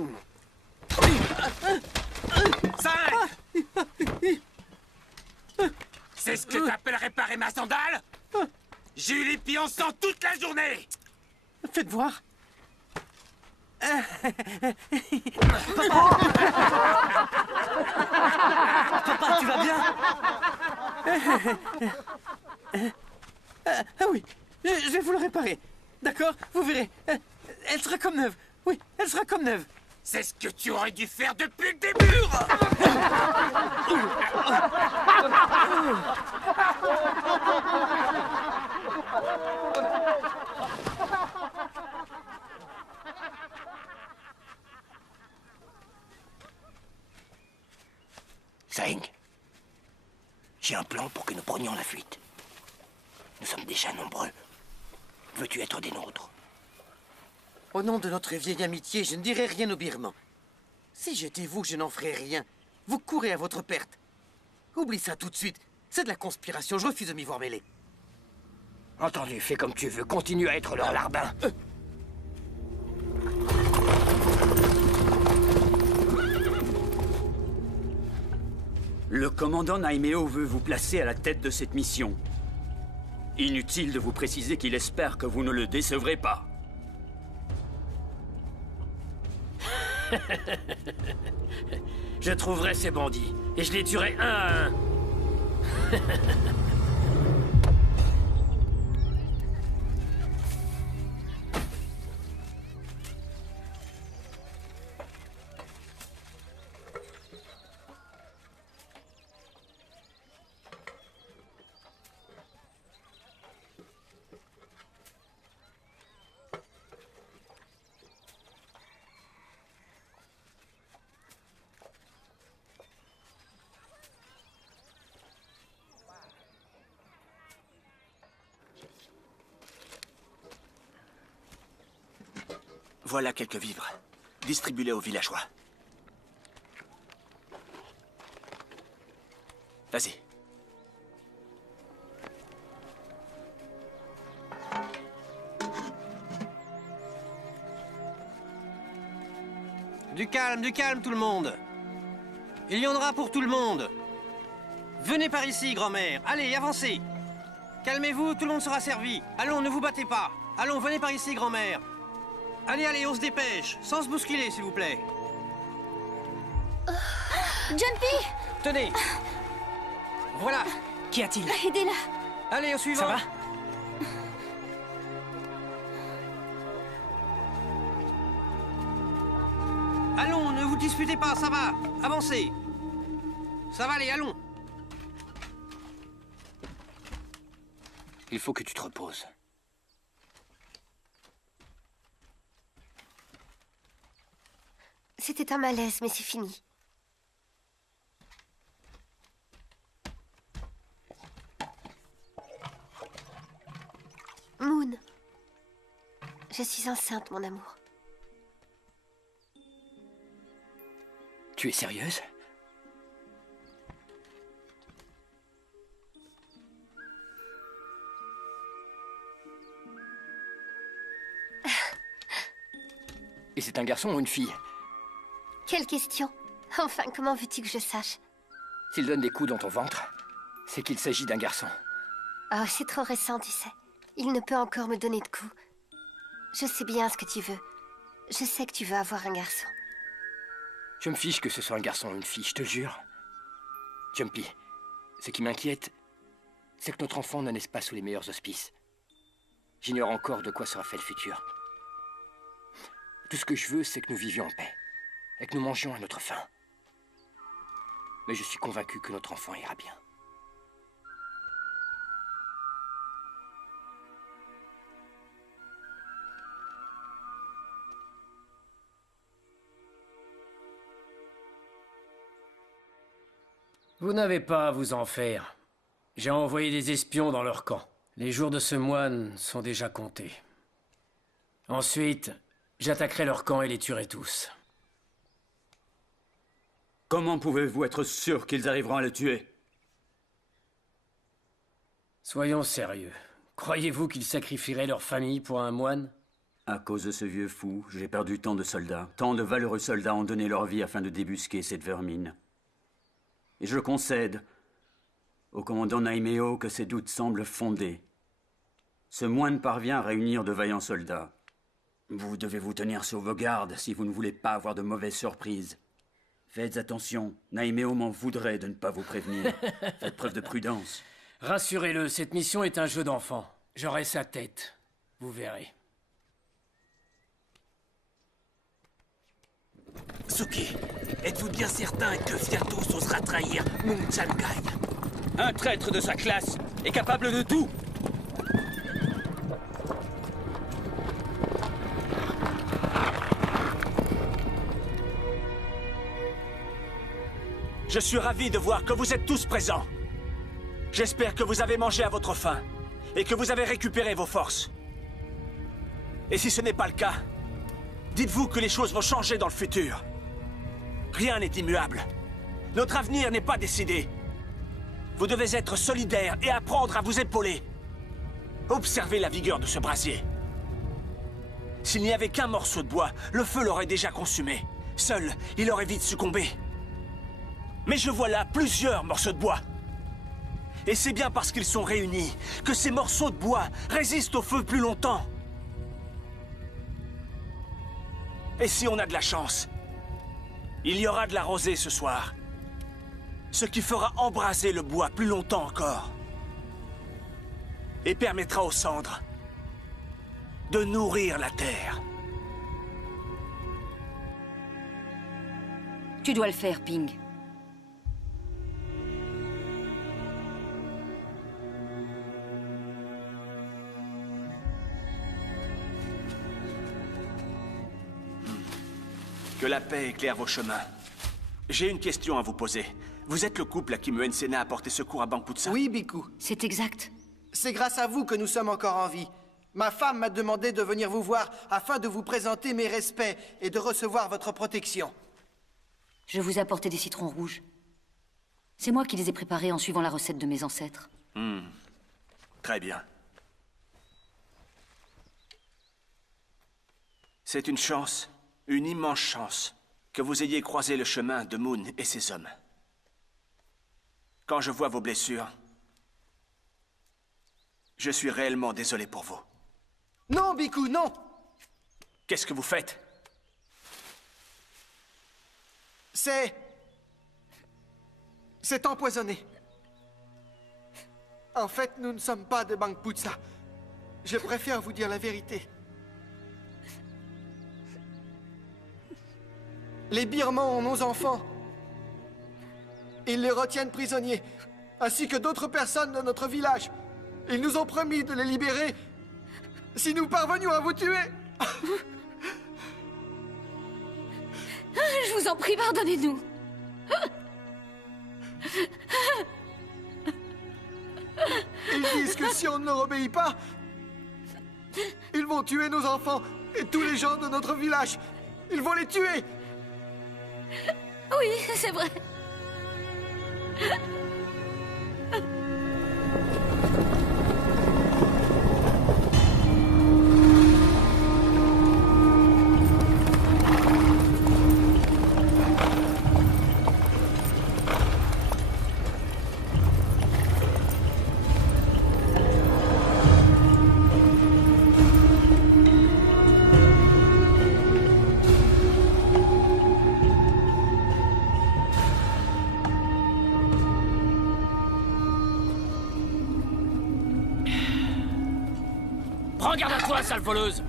C'est ce que t'appelles réparer ma sandale? J'ai eu les pieds en sang toute la journée! Faites voir. Papa, tu vas bien? Ah oui, je vais vous le réparer. D'accord? Vous verrez. Elle sera comme neuve. Oui, elle sera comme neuve. C'est ce que tu aurais dû faire depuis le début! Zheng, j'ai un plan pour que nous prenions la fuite. Nous sommes déjà nombreux. Veux-tu être des nôtres? Au nom de notre vieille amitié, je ne dirai rien aux Birmans. Si j'étais vous, je n'en ferais rien. Vous courez à votre perte. Oublie ça tout de suite. C'est de la conspiration, je refuse de m'y voir mêler. Entendu, fais comme tu veux. Continue à être leur larbin. Le commandant Naimeo veut vous placer à la tête de cette mission. Inutile de vous préciser qu'il espère que vous ne le décevrez pas. je trouverai ces bandits, et je les tuerai un à un. Voilà quelques vivres. Distribuez-les aux villageois. Vas-y. Du calme tout le monde. Il y en aura pour tout le monde. Venez par ici, grand-mère. Allez, avancez. Calmez-vous, tout le monde sera servi. Allons, ne vous battez pas. Allons, venez par ici, grand-mère. Allez, allez, on se dépêche. Sans se bousculer, s'il vous plaît. Jumpy! Tenez. Voilà. Qu'y a-t-il? Aidez-la. Allez, au suivant. Ça va? Allons, ne vous disputez pas, ça va. Avancez. Ça va, allez, allons. Il faut que tu te reposes. C'était un malaise, mais c'est fini. Moon. Je suis enceinte, mon amour. Tu es sérieuse? Et c'est un garçon ou une fille? Quelle question? Enfin, comment veux-tu que je sache? S'il donne des coups dans ton ventre, c'est qu'il s'agit d'un garçon. Oh, c'est trop récent, tu sais. Il ne peut encore me donner de coups. Je sais bien ce que tu veux. Je sais que tu veux avoir un garçon. Je me fiche que ce soit un garçon ou une fille, je te jure. Jumpy, ce qui m'inquiète, c'est que notre enfant ne naisse pas sous les meilleurs auspices. J'ignore encore de quoi sera fait le futur. Tout ce que je veux, c'est que nous vivions en paix, et que nous mangions à notre faim. Mais je suis convaincu que notre enfant ira bien. Vous n'avez pas à vous en faire. J'ai envoyé des espions dans leur camp. Les jours de ce moine sont déjà comptés. Ensuite, j'attaquerai leur camp et les tuerai tous. Comment pouvez-vous être sûr qu'ils arriveront à le tuer? Soyons sérieux. Croyez-vous qu'ils sacrifieraient leur famille pour un moine? À cause de ce vieux fou, j'ai perdu tant de soldats. Tant de valeureux soldats ont donné leur vie afin de débusquer cette vermine. Et je concède au commandant Naimeo que ses doutes semblent fondés. Ce moine parvient à réunir de vaillants soldats. Vous devez vous tenir sur vos gardes si vous ne voulez pas avoir de mauvaises surprises. Faites attention, Naimeo m'en voudrait de ne pas vous prévenir. Faites preuve de prudence. Rassurez-le, cette mission est un jeu d'enfant. J'aurai sa tête. Vous verrez. Suki, êtes-vous bien certain que Fiertos osera trahir Mung Changai? Un traître de sa classe est capable de tout. Je suis ravi de voir que vous êtes tous présents. J'espère que vous avez mangé à votre faim et que vous avez récupéré vos forces. Et si ce n'est pas le cas, dites-vous que les choses vont changer dans le futur. Rien n'est immuable. Notre avenir n'est pas décidé. Vous devez être solidaires et apprendre à vous épauler. Observez la vigueur de ce brasier. S'il n'y avait qu'un morceau de bois, le feu l'aurait déjà consumé. Seul, il aurait vite succombé. Mais je vois là plusieurs morceaux de bois. Et c'est bien parce qu'ils sont réunis que ces morceaux de bois résistent au feu plus longtemps. Et si on a de la chance, Il y aura de la rosée ce soir. Ce qui fera embraser le bois plus longtemps encore. Et permettra aux cendres de nourrir la terre. Tu dois le faire, Ping. Que la paix éclaire vos chemins. J'ai une question à vous poser. Vous êtes le couple à qui Muensena a porté secours à Bankutsa? Oui, Biku. C'est exact. C'est grâce à vous que nous sommes encore en vie. Ma femme m'a demandé de venir vous voir afin de vous présenter mes respects et de recevoir votre protection. Je vous ai apporté des citrons rouges. C'est moi qui les ai préparés en suivant la recette de mes ancêtres. Très bien. C'est une chance, une immense chance, que vous ayez croisé le chemin de Moon et ses hommes. Quand je vois vos blessures, je suis réellement désolé pour vous. Non, Biku, non! Qu'est-ce que vous faites? C'est empoisonné. En fait, nous ne sommes pas de Bankutsa. Je préfère vous dire la vérité. Les Birmans ont nos enfants. Ils les retiennent prisonniers, ainsi que d'autres personnes de notre village. Ils nous ont promis de les libérer si nous parvenions à vous tuer. Je vous en prie, pardonnez-nous. Ils disent que si on ne leur obéit pas, ils vont tuer nos enfants et tous les gens de notre village. Ils vont les tuer. Oui, c'est vrai. Prends garde à toi, sale voleuse!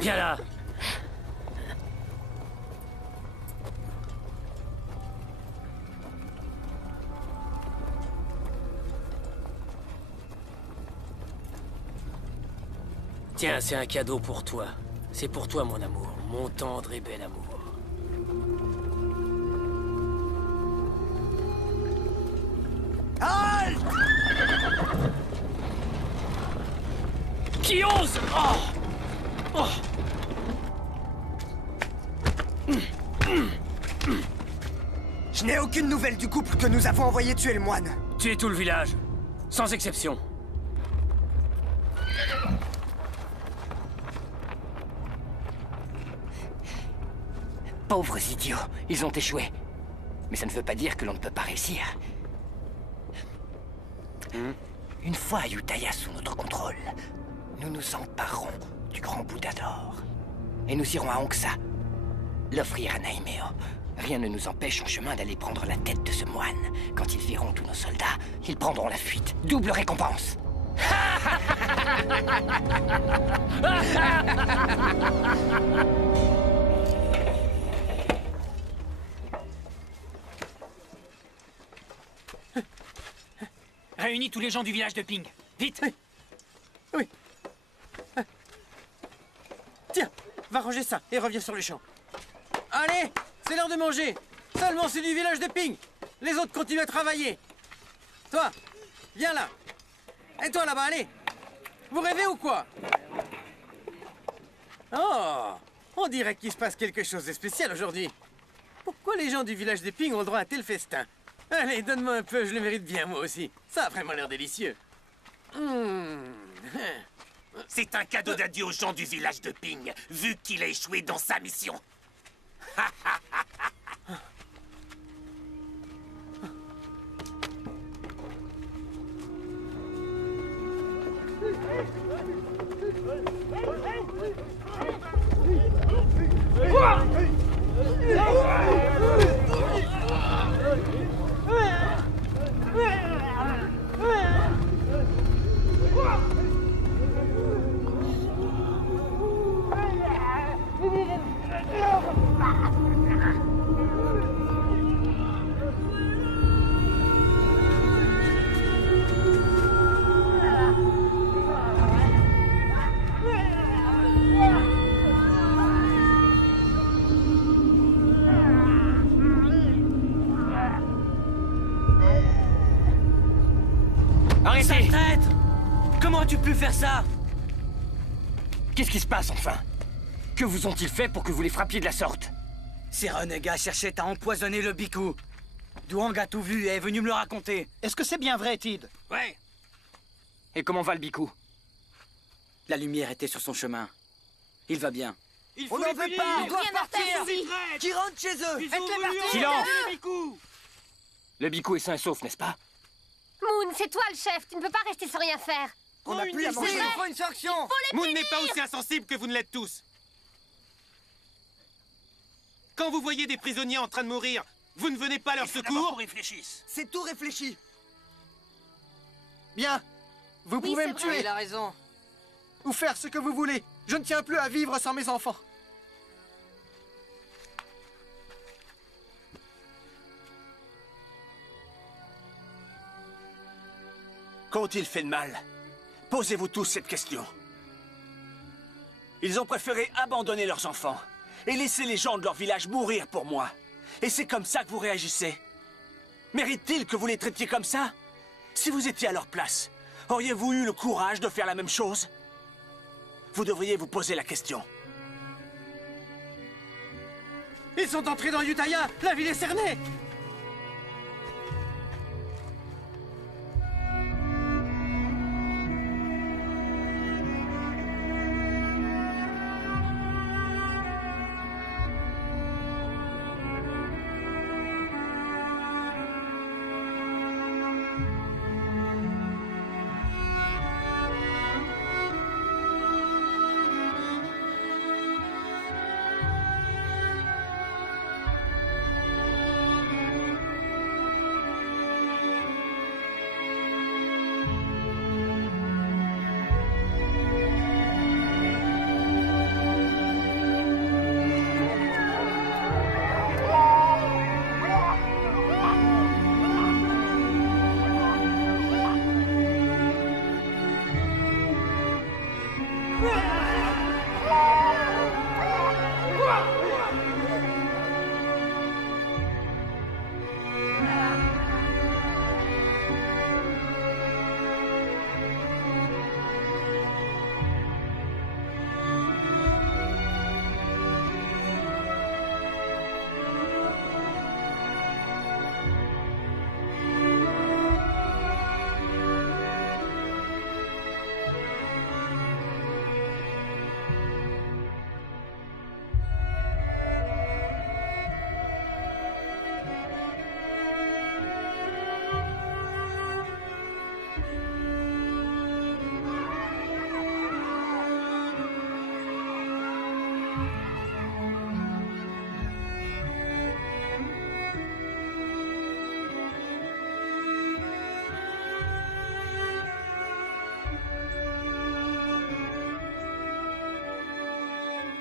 Viens là! Tiens, c'est un cadeau pour toi. C'est pour toi, mon amour. Mon tendre et bel amour. Halte! Qui ose? Oh! Je n'ai aucune nouvelle du couple que nous avons envoyé tuer le moine. Tuer tout le village. Sans exception. Pauvres idiots, ils ont échoué. Mais ça ne veut pas dire que l'on ne peut pas réussir. Une fois Ayutthaya sous notre contrôle, nous nous emparerons du grand Bouddha d'or. Et nous irons à Hongsa, l'offrir à Naimeo. Rien ne nous empêche en chemin d'aller prendre la tête de ce moine. Quand ils verront tous nos soldats, ils prendront la fuite. Double récompense. Réunis tous les gens du village de Ping. Vite! Oui. Tiens, va ranger ça et reviens sur le champ. Allez, c'est l'heure de manger. Seulement c'est du village de Ping. Les autres continuent à travailler. Toi, viens là. Et toi là-bas, allez. Vous rêvez ou quoi? Oh, on dirait qu'il se passe quelque chose de spécial aujourd'hui. Pourquoi les gens du village de Ping ont le droit à un tel festin? Allez, donne-moi un peu, je le mérite bien moi aussi. Ça a vraiment l'air délicieux. C'est un cadeau d'adieu aux gens du village de Ping, vu qu'il a échoué dans sa mission. Sale traître! Comment as-tu pu faire ça? Qu'est-ce qui se passe, enfin? Que vous ont-ils fait pour que vous les frappiez de la sorte? Ces renégats cherchaient à empoisonner le Biku. Douang a tout vu et est venu me le raconter. Est-ce que c'est bien vrai, Tid? Ouais. Et comment va le Biku? La lumière était sur son chemin. Il va bien. On n'en veut pas! Ils doivent partir! Qui rentrent chez eux! Faites-les partir! Silence! Le Biku est sain et sauf, n'est-ce pas? Moon, c'est toi le chef, tu ne peux pas rester sans rien faire. On n'a plus à manger! Il faut une sanction! Moon n'est pas aussi insensible que vous ne l'êtes tous. Quand vous voyez des prisonniers en train de mourir, vous ne venez pas à leur secours? Réfléchissent. C'est tout réfléchi. Bien. Vous pouvez me tuer. Il a raison. Ou faire ce que vous voulez. Je ne tiens plus à vivre sans mes enfants. Qu'ont-ils fait de mal? Posez-vous tous cette question. Ils ont préféré abandonner leurs enfants et laisser les gens de leur village mourir pour moi. Et c'est comme ça que vous réagissez? Mérite-t-il que vous les traitiez comme ça? Si vous étiez à leur place, auriez-vous eu le courage de faire la même chose? Vous devriez vous poser la question. Ils sont entrés dans Utaya. La ville est cernée.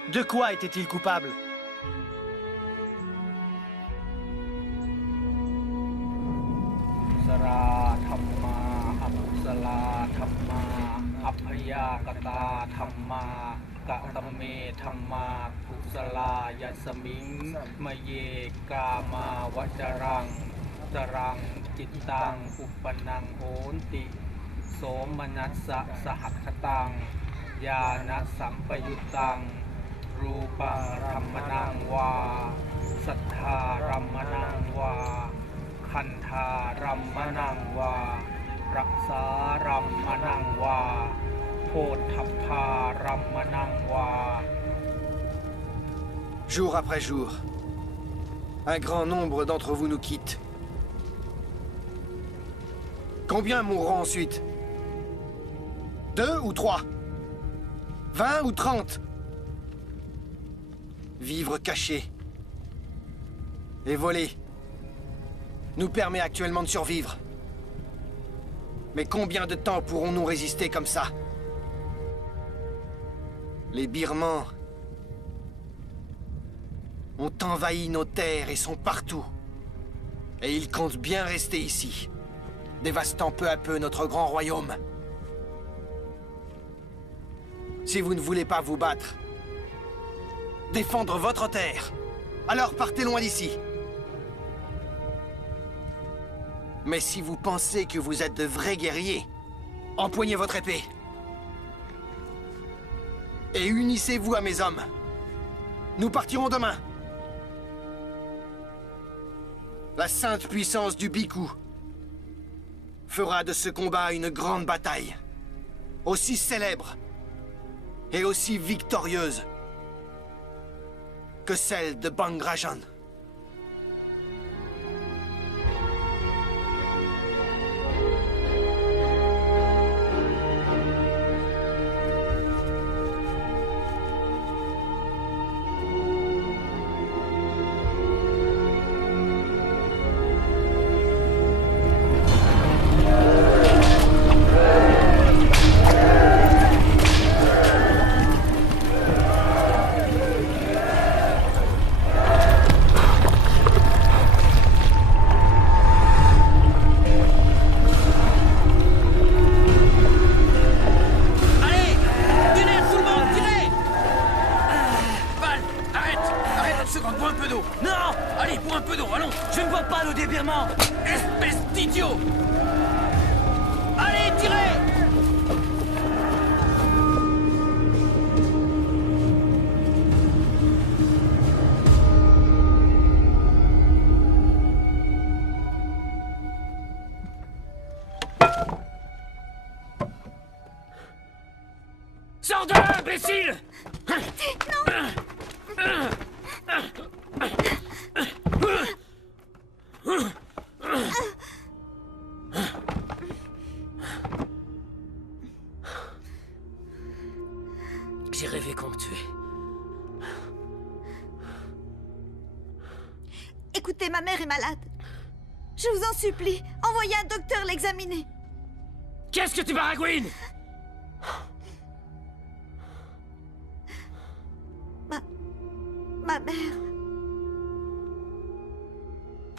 De quoi était-il coupable?รูปังรัมมนังวาสัทธารัมมนังวาคันธารัมมนังวารักษารัมมนังวาโพธัพพา Jour après jour, un grand nombre d'entre vous nous quittent. Combien mourront ensuite? 2 ou 3? 20 ou 30? Vivre caché et voler nous permet actuellement de survivre. Mais combien de temps pourrons-nous résister comme ça? Les Birmans ont envahi nos terres et sont partout. Et ils comptent bien rester ici, dévastant peu à peu notre grand royaume. Si vous ne voulez pas vous battre, défendre votre terre, alors partez loin d'ici. Mais si vous pensez que vous êtes de vrais guerriers, empoignez votre épée. Et unissez-vous à mes hommes. Nous partirons demain. La sainte puissance du Bhikkhu fera de ce combat une grande bataille, aussi célèbre et aussi victorieuse que celle de Bangrajan. Sors de là, imbécile! J'ai rêvé qu'on me tuait. Écoutez, ma mère est malade. Je vous en supplie, envoyez un docteur l'examiner. Qu'est-ce que tu baragouines? Ma mère...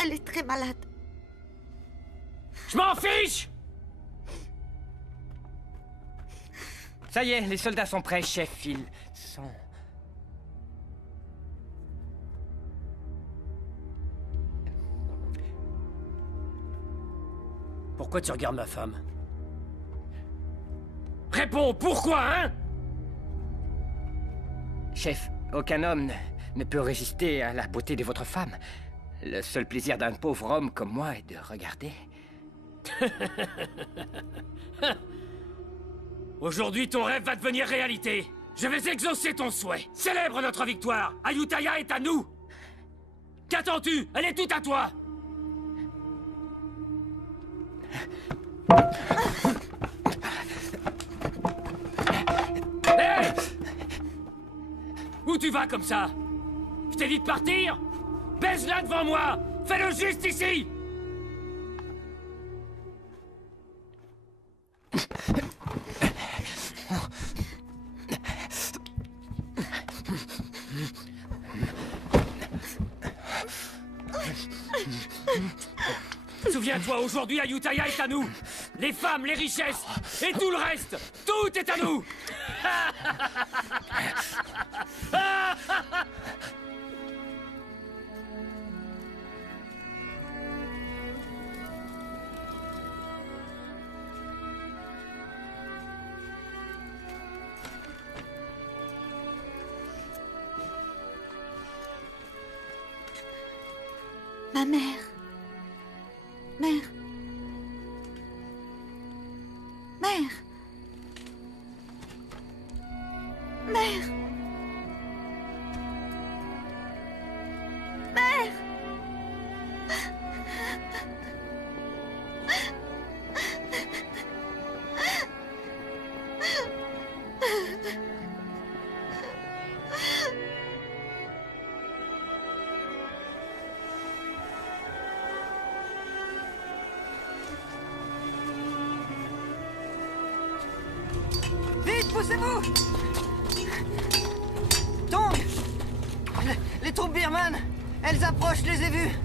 Elle est très malade. Je m'en fiche! Ça y est, les soldats sont prêts, chef. Ils sont... Pourquoi tu regardes ma femme? Réponds, pourquoi, hein? Chef, aucun homme ne peut résister à la beauté de votre femme. Le seul plaisir d'un pauvre homme comme moi est de regarder. Aujourd'hui, ton rêve va devenir réalité. Je vais exaucer ton souhait. Célèbre notre victoire. Ayutthaya est à nous. Qu'attends-tu? Elle est toute à toi. Hey! Où tu vas comme ça? Je t'ai dit de partir? Baise-la devant moi! Fais-le juste ici! Souviens-toi, aujourd'hui, Ayutthaya est à nous! Les femmes, les richesses, et tout le reste! Tout est à nous! Ma mère. Mère. Mère. Poussez-vous! Tong! Les troupes birmanes! Elles approchent, je les ai vues!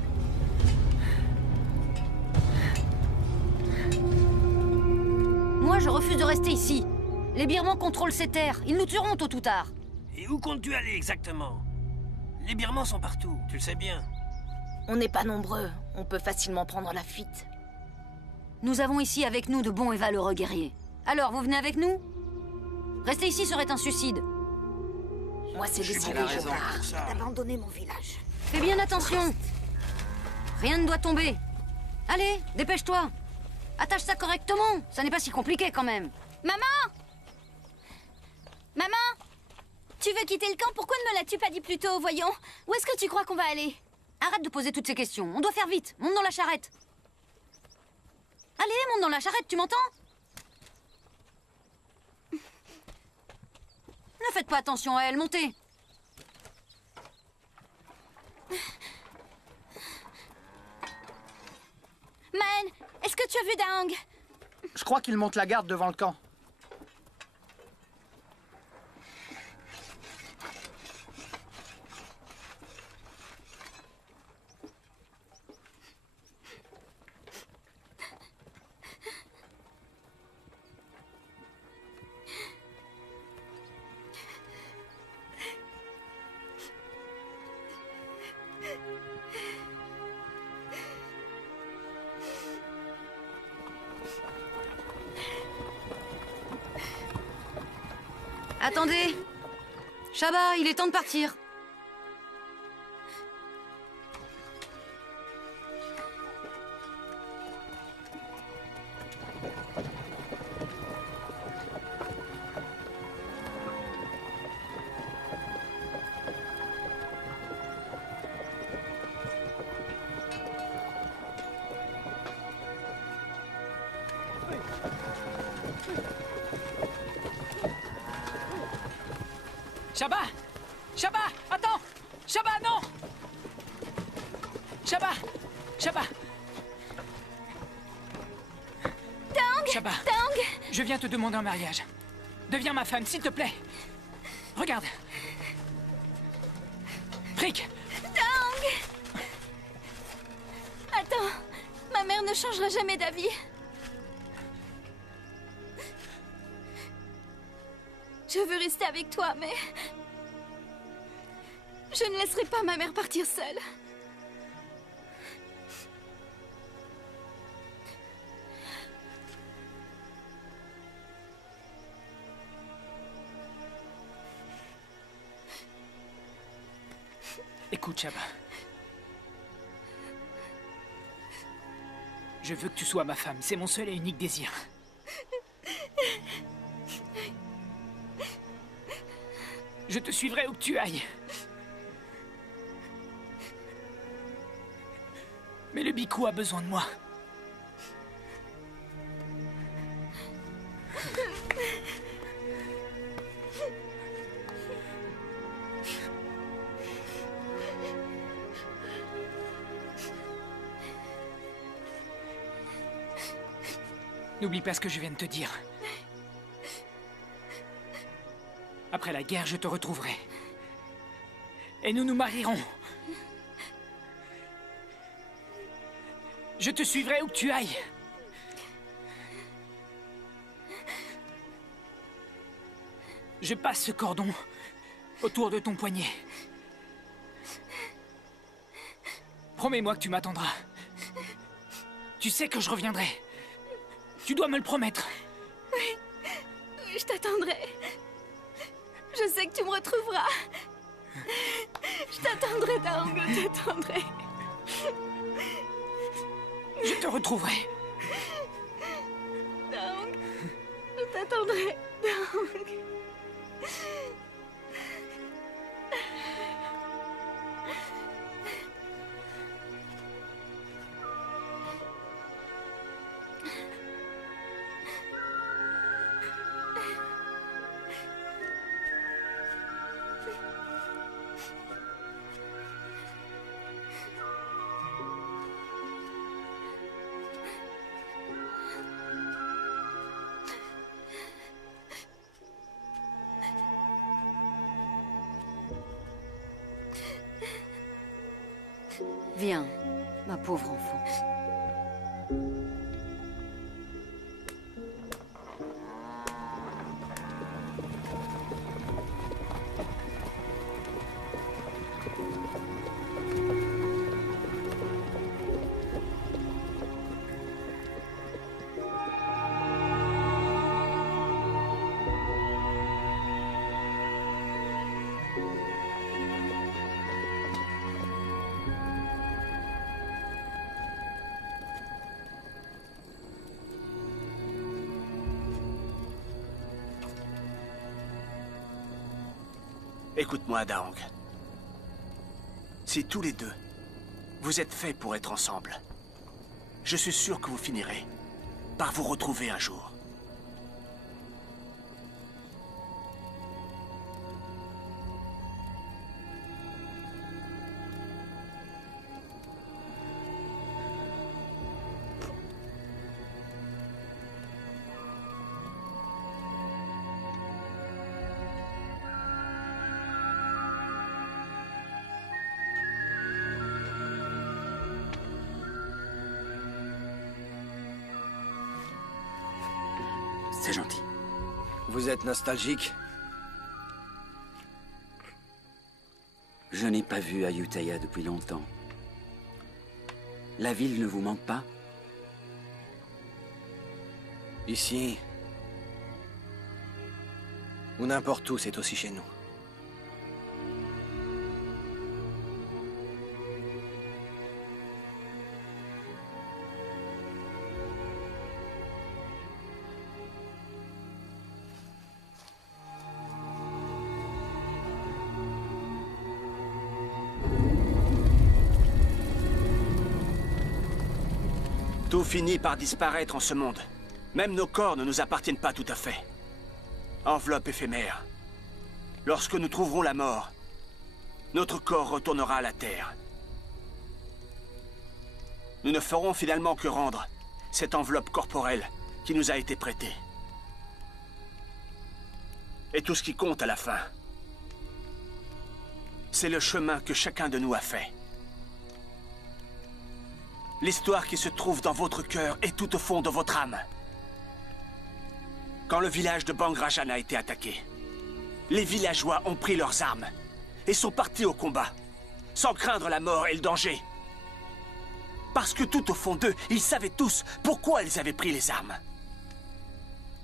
Moi, je refuse de rester ici. Les Birmans contrôlent ces terres. Ils nous tueront tôt ou tard. Et où comptes-tu aller exactement? Les Birmans sont partout, tu le sais bien. On n'est pas nombreux. On peut facilement prendre la fuite. Nous avons ici avec nous de bons et valeureux guerriers. Alors, vous venez avec nous? Rester ici serait un suicide. Moi, c'est décidé, je pars. D'abandonner mon village. Fais bien attention. Rien ne doit tomber. Allez, dépêche-toi. Attache ça correctement. Ça n'est pas si compliqué quand même. Maman! Maman! Tu veux quitter le camp? Pourquoi ne me l'as-tu pas dit plus tôt, voyons? Où est-ce que tu crois qu'on va aller? Arrête de poser toutes ces questions. On doit faire vite. Monte dans la charrette. Allez, monte dans la charrette, tu m'entends? Ne faites pas attention à elle, montez. Man, est-ce que tu as vu Daang? Je crois qu'il monte la garde devant le camp. Attendez. Shaba, il est temps de partir. Shaba! Shaba! Attends! Shaba, non! Shaba! Shaba! Daang! Shaba! Daang! Je viens te demander en mariage. Deviens ma femme, s'il te plaît. Regarde. Frick! Daang! Attends, ma mère ne changera jamais d'avis. Je veux rester avec toi, mais... je ne laisserai pas ma mère partir seule. Écoute, Shaba. Je veux que tu sois ma femme. C'est mon seul et unique désir. Je te suivrai où que tu ailles. Mais le Bhikkhu a besoin de moi. N'oublie pas ce que je viens de te dire. Après la guerre, je te retrouverai. Et nous nous marierons. Je te suivrai où que tu ailles. Je passe ce cordon autour de ton poignet. Promets-moi que tu m'attendras. Tu sais que je reviendrai. Tu dois me le promettre. Oui, oui, je t'attendrai. Je sais que tu me retrouveras. Je t'attendrai, Daang, je t'attendrai. Je te retrouverai. Daang, je t'attendrai, Daang. Viens, ma pauvre enfant. Écoute-moi, Daong. Si tous les deux, vous êtes faits pour être ensemble, je suis sûr que vous finirez par vous retrouver un jour. C'est gentil. Vous êtes nostalgique? Je n'ai pas vu Ayutthaya depuis longtemps. La ville ne vous manque pas? Ici, ou n'importe où, c'est aussi chez nous. Tout finit par disparaître en ce monde. Même nos corps ne nous appartiennent pas tout à fait. Enveloppe éphémère. Lorsque nous trouverons la mort, notre corps retournera à la Terre. Nous ne ferons finalement que rendre cette enveloppe corporelle qui nous a été prêtée. Et tout ce qui compte à la fin, c'est le chemin que chacun de nous a fait. L'histoire qui se trouve dans votre cœur est tout au fond de votre âme. Quand le village de Bang Rajan a été attaqué, les villageois ont pris leurs armes et sont partis au combat, sans craindre la mort et le danger. Parce que tout au fond d'eux, ils savaient tous pourquoi ils avaient pris les armes.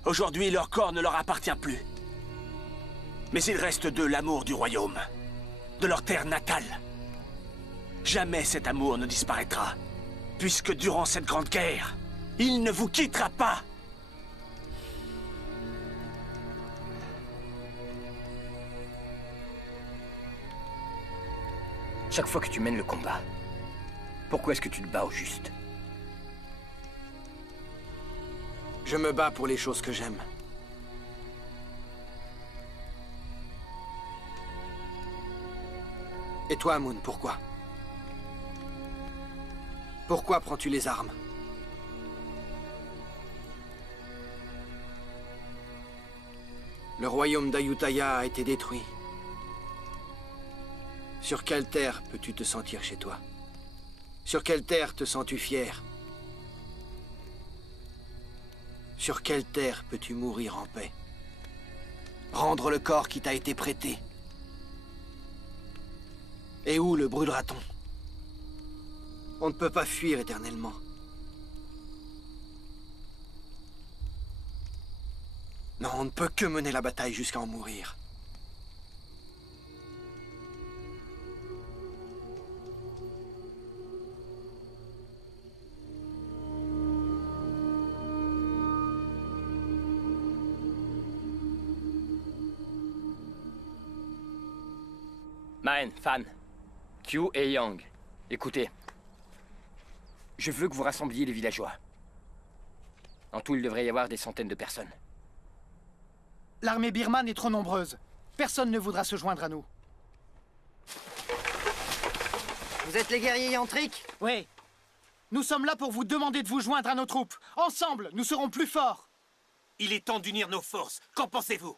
Aujourd'hui, leur corps ne leur appartient plus. Mais il reste d'eux l'amour du royaume, de leur terre natale. Jamais cet amour ne disparaîtra. Puisque durant cette grande guerre, il ne vous quittera pas. Chaque fois que tu mènes le combat, pourquoi est-ce que tu te bats au juste? Je me bats pour les choses que j'aime. Et toi, Moon, pourquoi? Pourquoi prends-tu les armes? Le royaume d'Ayutthaya a été détruit. Sur quelle terre peux-tu te sentir chez toi? Sur quelle terre te sens-tu fier? Sur quelle terre peux-tu mourir en paix? Rendre le corps qui t'a été prêté? Et où le brûlera-t-on? On ne peut pas fuir éternellement. Non, on ne peut que mener la bataille jusqu'à en mourir. Maen, Fan, Q et Yang, écoutez. Je veux que vous rassembliez les villageois. En tout, il devrait y avoir des centaines de personnes. L'armée birmane est trop nombreuse. Personne ne voudra se joindre à nous. Vous êtes les guerriers yantriques? Oui. Nous sommes là pour vous demander de vous joindre à nos troupes. Ensemble, nous serons plus forts. Il est temps d'unir nos forces. Qu'en pensez-vous?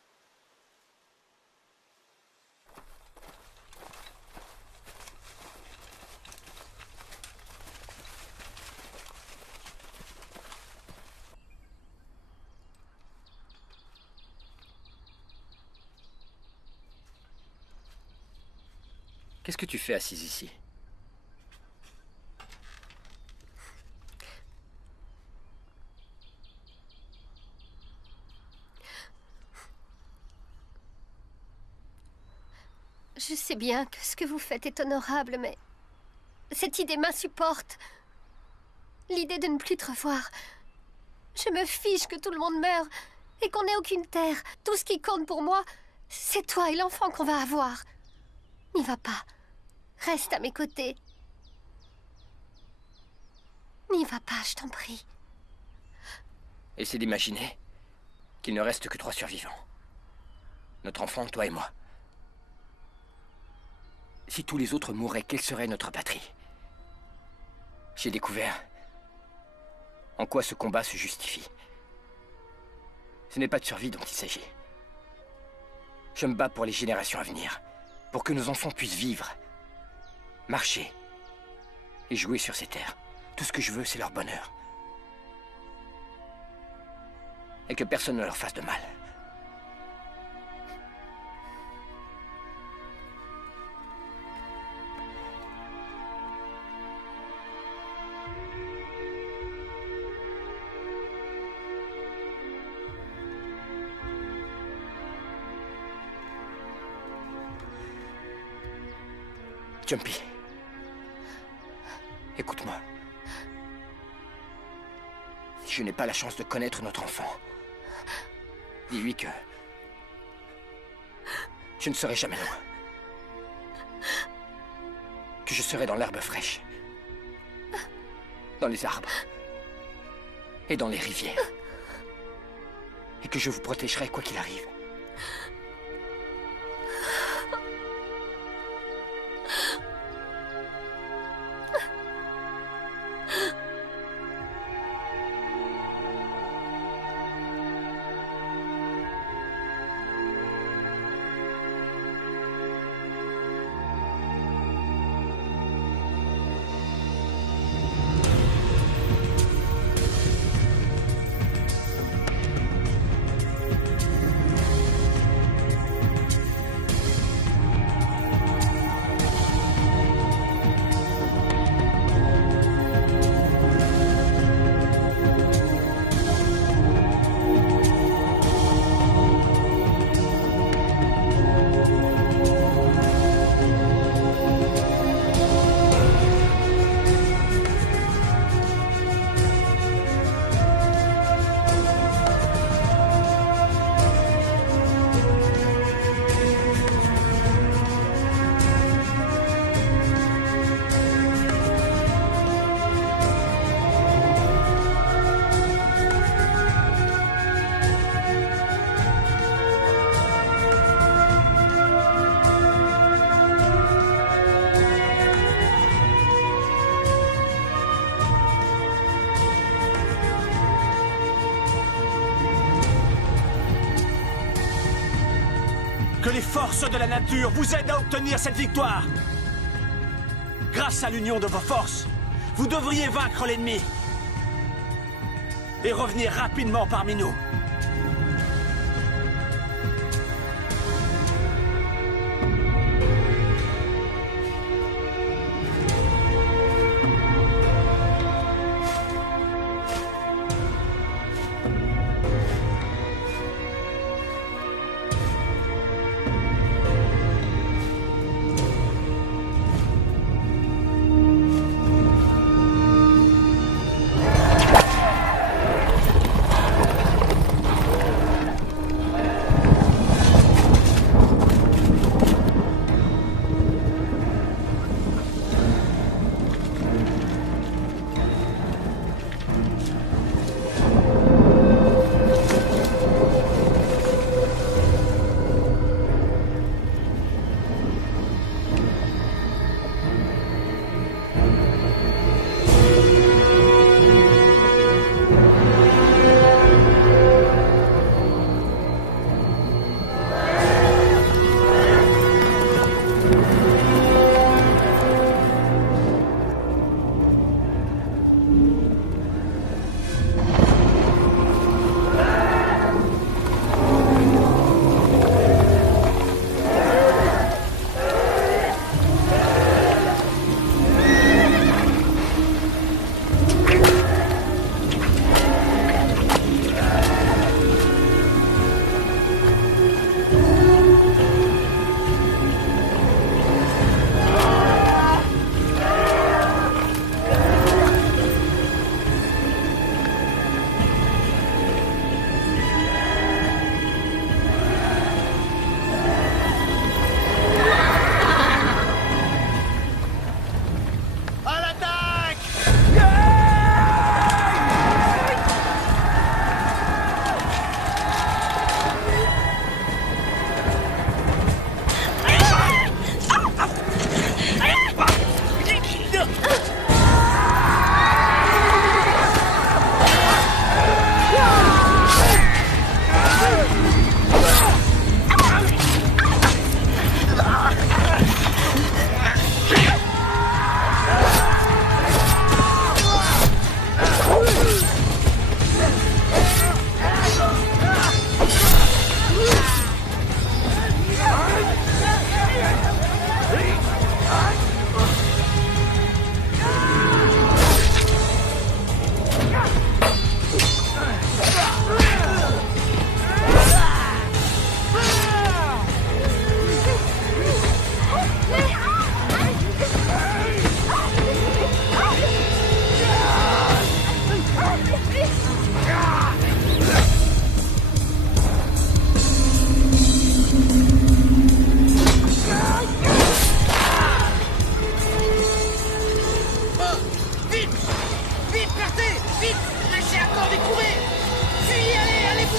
Qu'est-ce que tu fais assise ici? Je sais bien que ce que vous faites est honorable, mais cette idée m'insupporte. L'idée de ne plus te revoir. Je me fiche que tout le monde meure et qu'on n'ait aucune terre. Tout ce qui compte pour moi, c'est toi et l'enfant qu'on va avoir. N'y va pas. Reste à mes côtés. N'y va pas, je t'en prie. Essaie d'imaginer qu'il ne reste que 3 survivants. Notre enfant, toi et moi. Si tous les autres mouraient, quelle serait notre patrie? J'ai découvert en quoi ce combat se justifie. Ce n'est pas de survie dont il s'agit. Je me bats pour les générations à venir, pour que nos enfants puissent vivre, marcher et jouer sur ces terres. Tout ce que je veux, c'est leur bonheur. Et que personne ne leur fasse de mal. Jumpy, écoute-moi. Si je n'ai pas la chance de connaître notre enfant, dis-lui que je ne serai jamais loin. Que je serai dans l'herbe fraîche, dans les arbres et dans les rivières. Et que je vous protégerai quoi qu'il arrive. Que les forces de la nature vous aident à obtenir cette victoire. Grâce à l'union de vos forces, vous devriez vaincre l'ennemi et revenir rapidement parmi nous.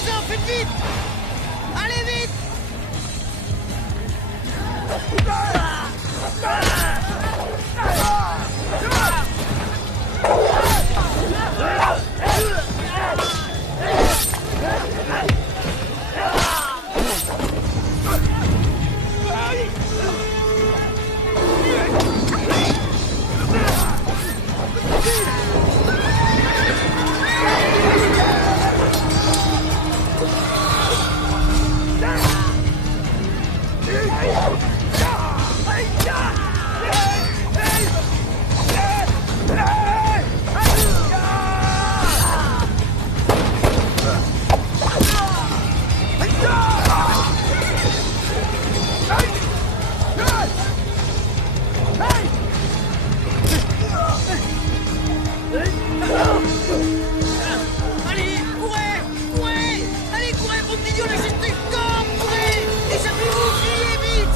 Reposez-en, faites vite! Allez vite! Allez, courez! Courez! Allez, courez, vos millions de justice! Courez! Échappez-vous! Fuyez vite!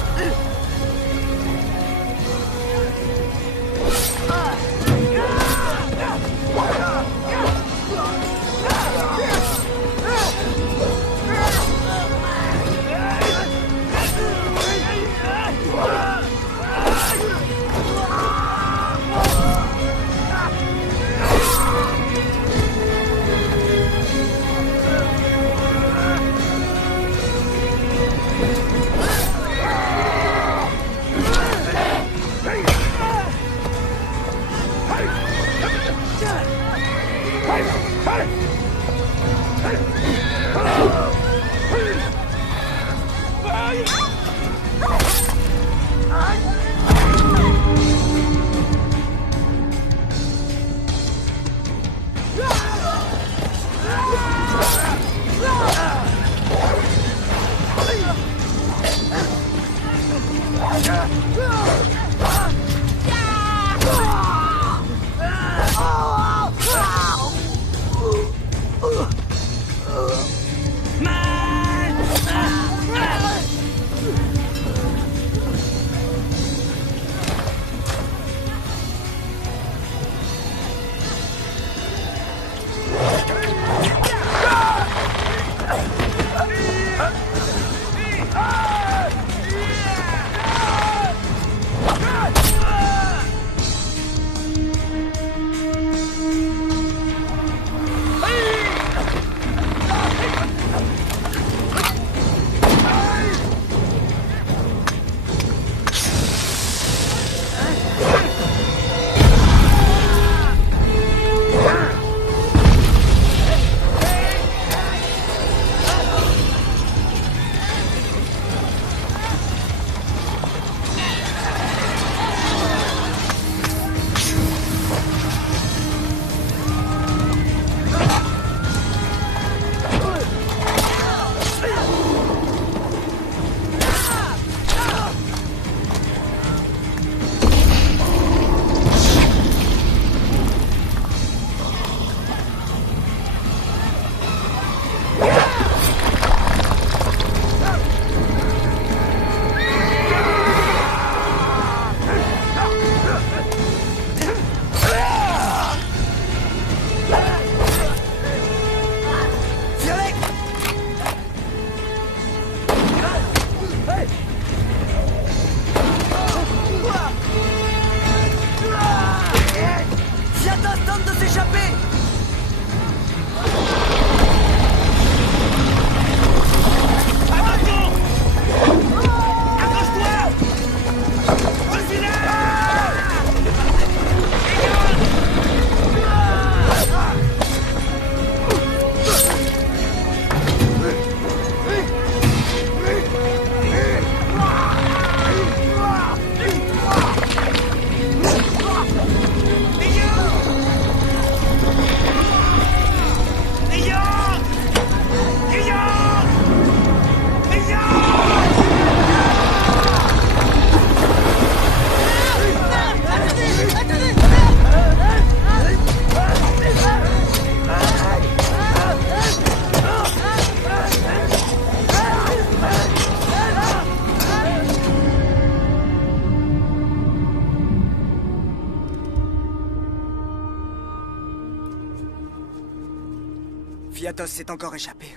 Viatos s'est encore échappé.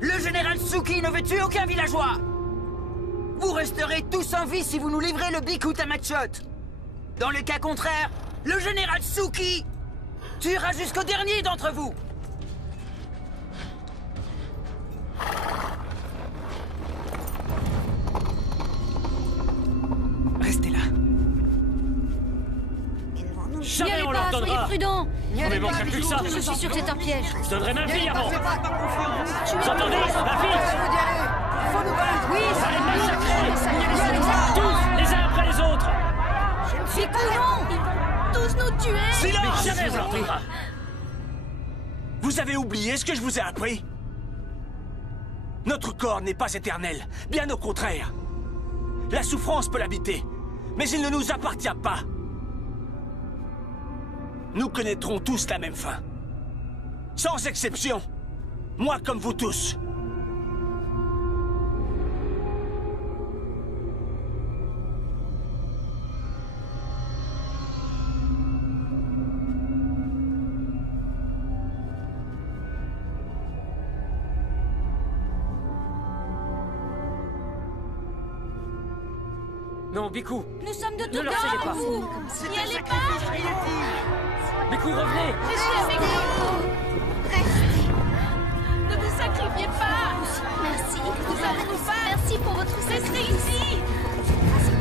Le général Tsuki ne veut tuer aucun villageois. Vous resterez tous en vie si vous nous livrez le Biku Tamachot. Dans le cas contraire, le général Tsuki tuera jusqu'au dernier d'entre vous. Restez là. N'y allez pas, soyez prudents. N'y allez pas, plus que ça. Je suis sûr que c'est un piège. Je donnerai ma fille avant. Vous entendez, ma fille? Oui, ça les massacrer. Tous, les uns après les autres. Biku, non. Tous nous tuer. Silence! Jamais on leur tuera. Vous avez oublié ce que je vous ai appris? Notre corps n'est pas éternel, bien au contraire. La souffrance peut l'habiter, mais il ne nous appartient pas. Nous connaîtrons tous la même fin. Sans exception. Moi comme vous tous. Non, Biku. Nous sommes de Ne tout leur cœur cédez avec pas. vous. N'y allez pas. Biku, revenez. Je suis avec vous. Restez. Ne vous sacrifiez pas. Merci. Nous allons nous battre. Merci pour votre sacrifice. Restez ici. Merci.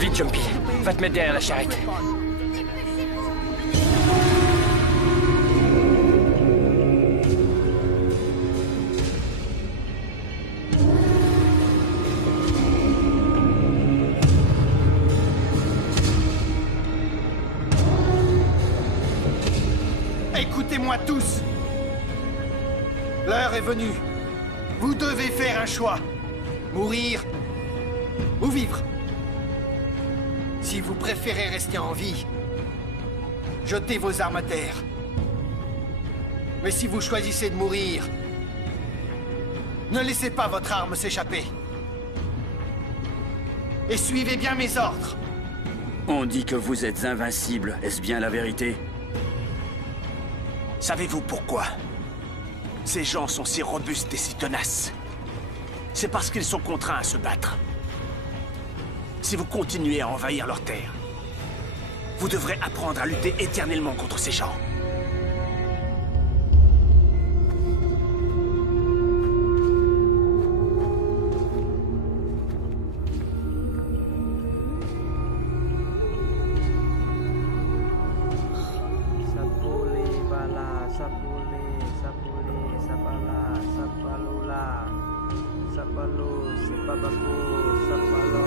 Vite, Jumpy. Va te mettre derrière la charrette. Écoutez-moi tous. L'heure est venue. Vous devez faire un choix. Mourir ou vivre. Si vous préférez rester en vie, jetez vos armes à terre. Mais si vous choisissez de mourir, ne laissez pas votre arme s'échapper. Et suivez bien mes ordres. On dit que vous êtes invincible. Est-ce bien la vérité? Savez-vous pourquoi ces gens sont si robustes et si tenaces? C'est parce qu'ils sont contraints à se battre. Si vous continuez à envahir leurs terres, vous devrez apprendre à lutter éternellement contre ces gens. Sapule, sapule, sapala, sapalula, sapalu, sipabaku, sapalo.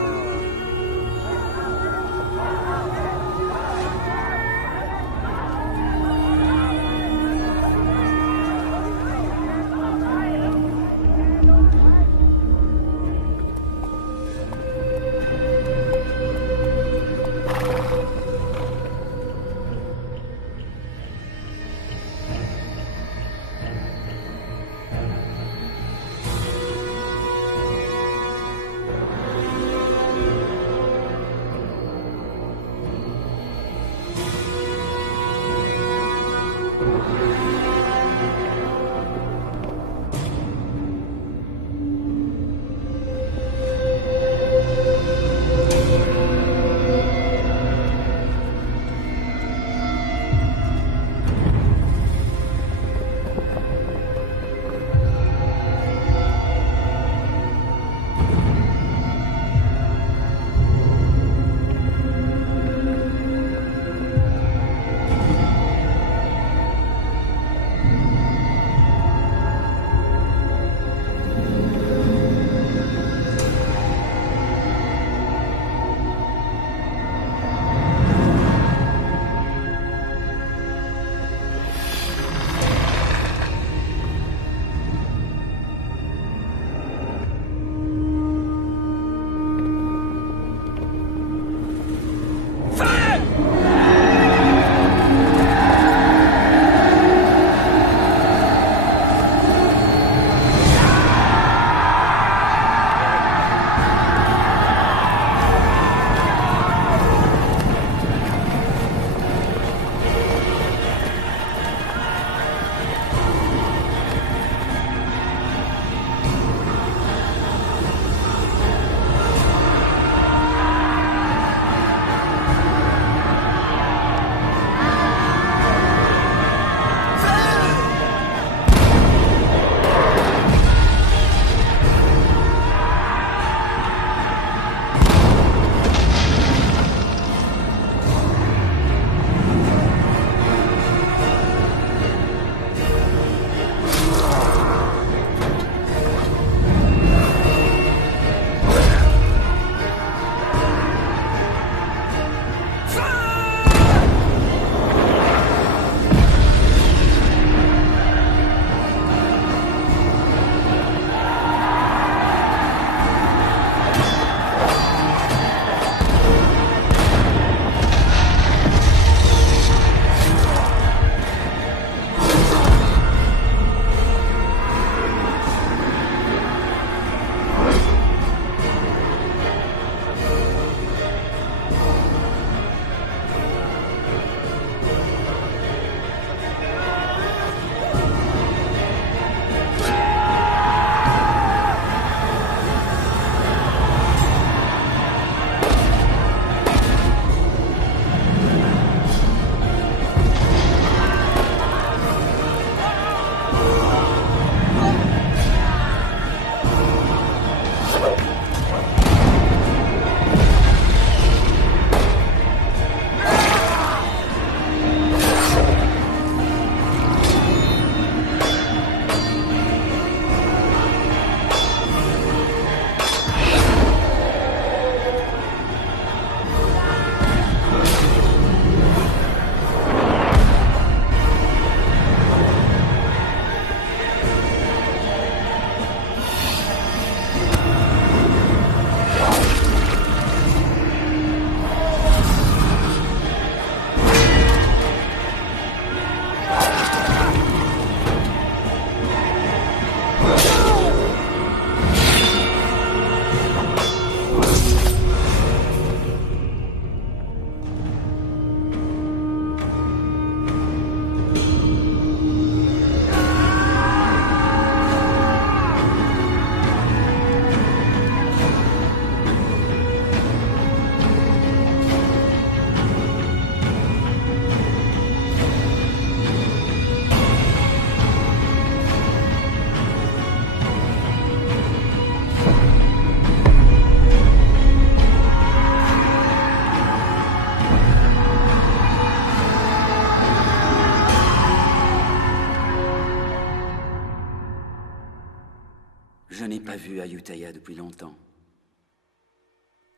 Je n'ai pas vu Ayutthaya depuis longtemps.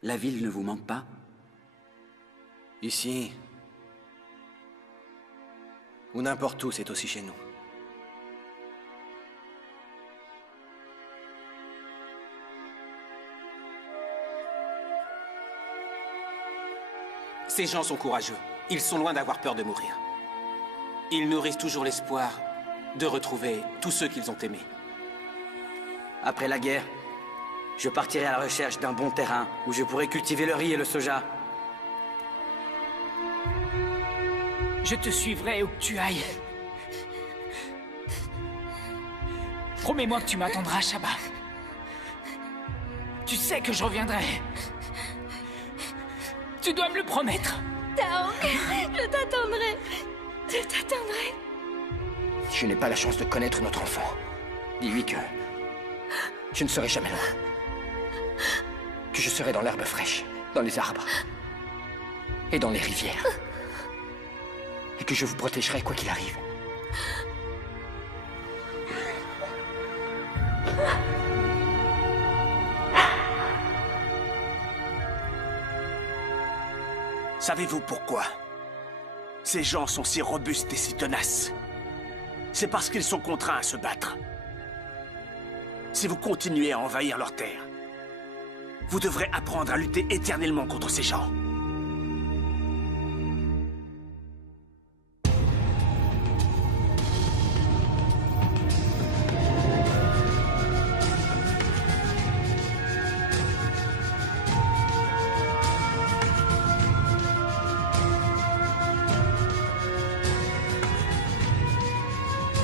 La ville ne vous manque pas? Ici, ou n'importe où, c'est aussi chez nous. Ces gens sont courageux. Ils sont loin d'avoir peur de mourir. Ils nourrissent toujours l'espoir de retrouver tous ceux qu'ils ont aimés. Après la guerre, je partirai à la recherche d'un bon terrain où je pourrai cultiver le riz et le soja. Je te suivrai où que tu ailles. Promets-moi que tu m'attendras, Shaba. Tu sais que je reviendrai. Tu dois me le promettre. Taong, je t'attendrai. Je t'attendrai. Je n'ai pas la chance de connaître notre enfant. Dis-lui que je ne serai jamais loin. Que je serai dans l'herbe fraîche, dans les arbres et dans les rivières. Et que je vous protégerai quoi qu'il arrive. Savez-vous pourquoi ces gens sont si robustes et si tenaces? C'est parce qu'ils sont contraints à se battre. Si vous continuez à envahir leurs terres, vous devrez apprendre à lutter éternellement contre ces gens.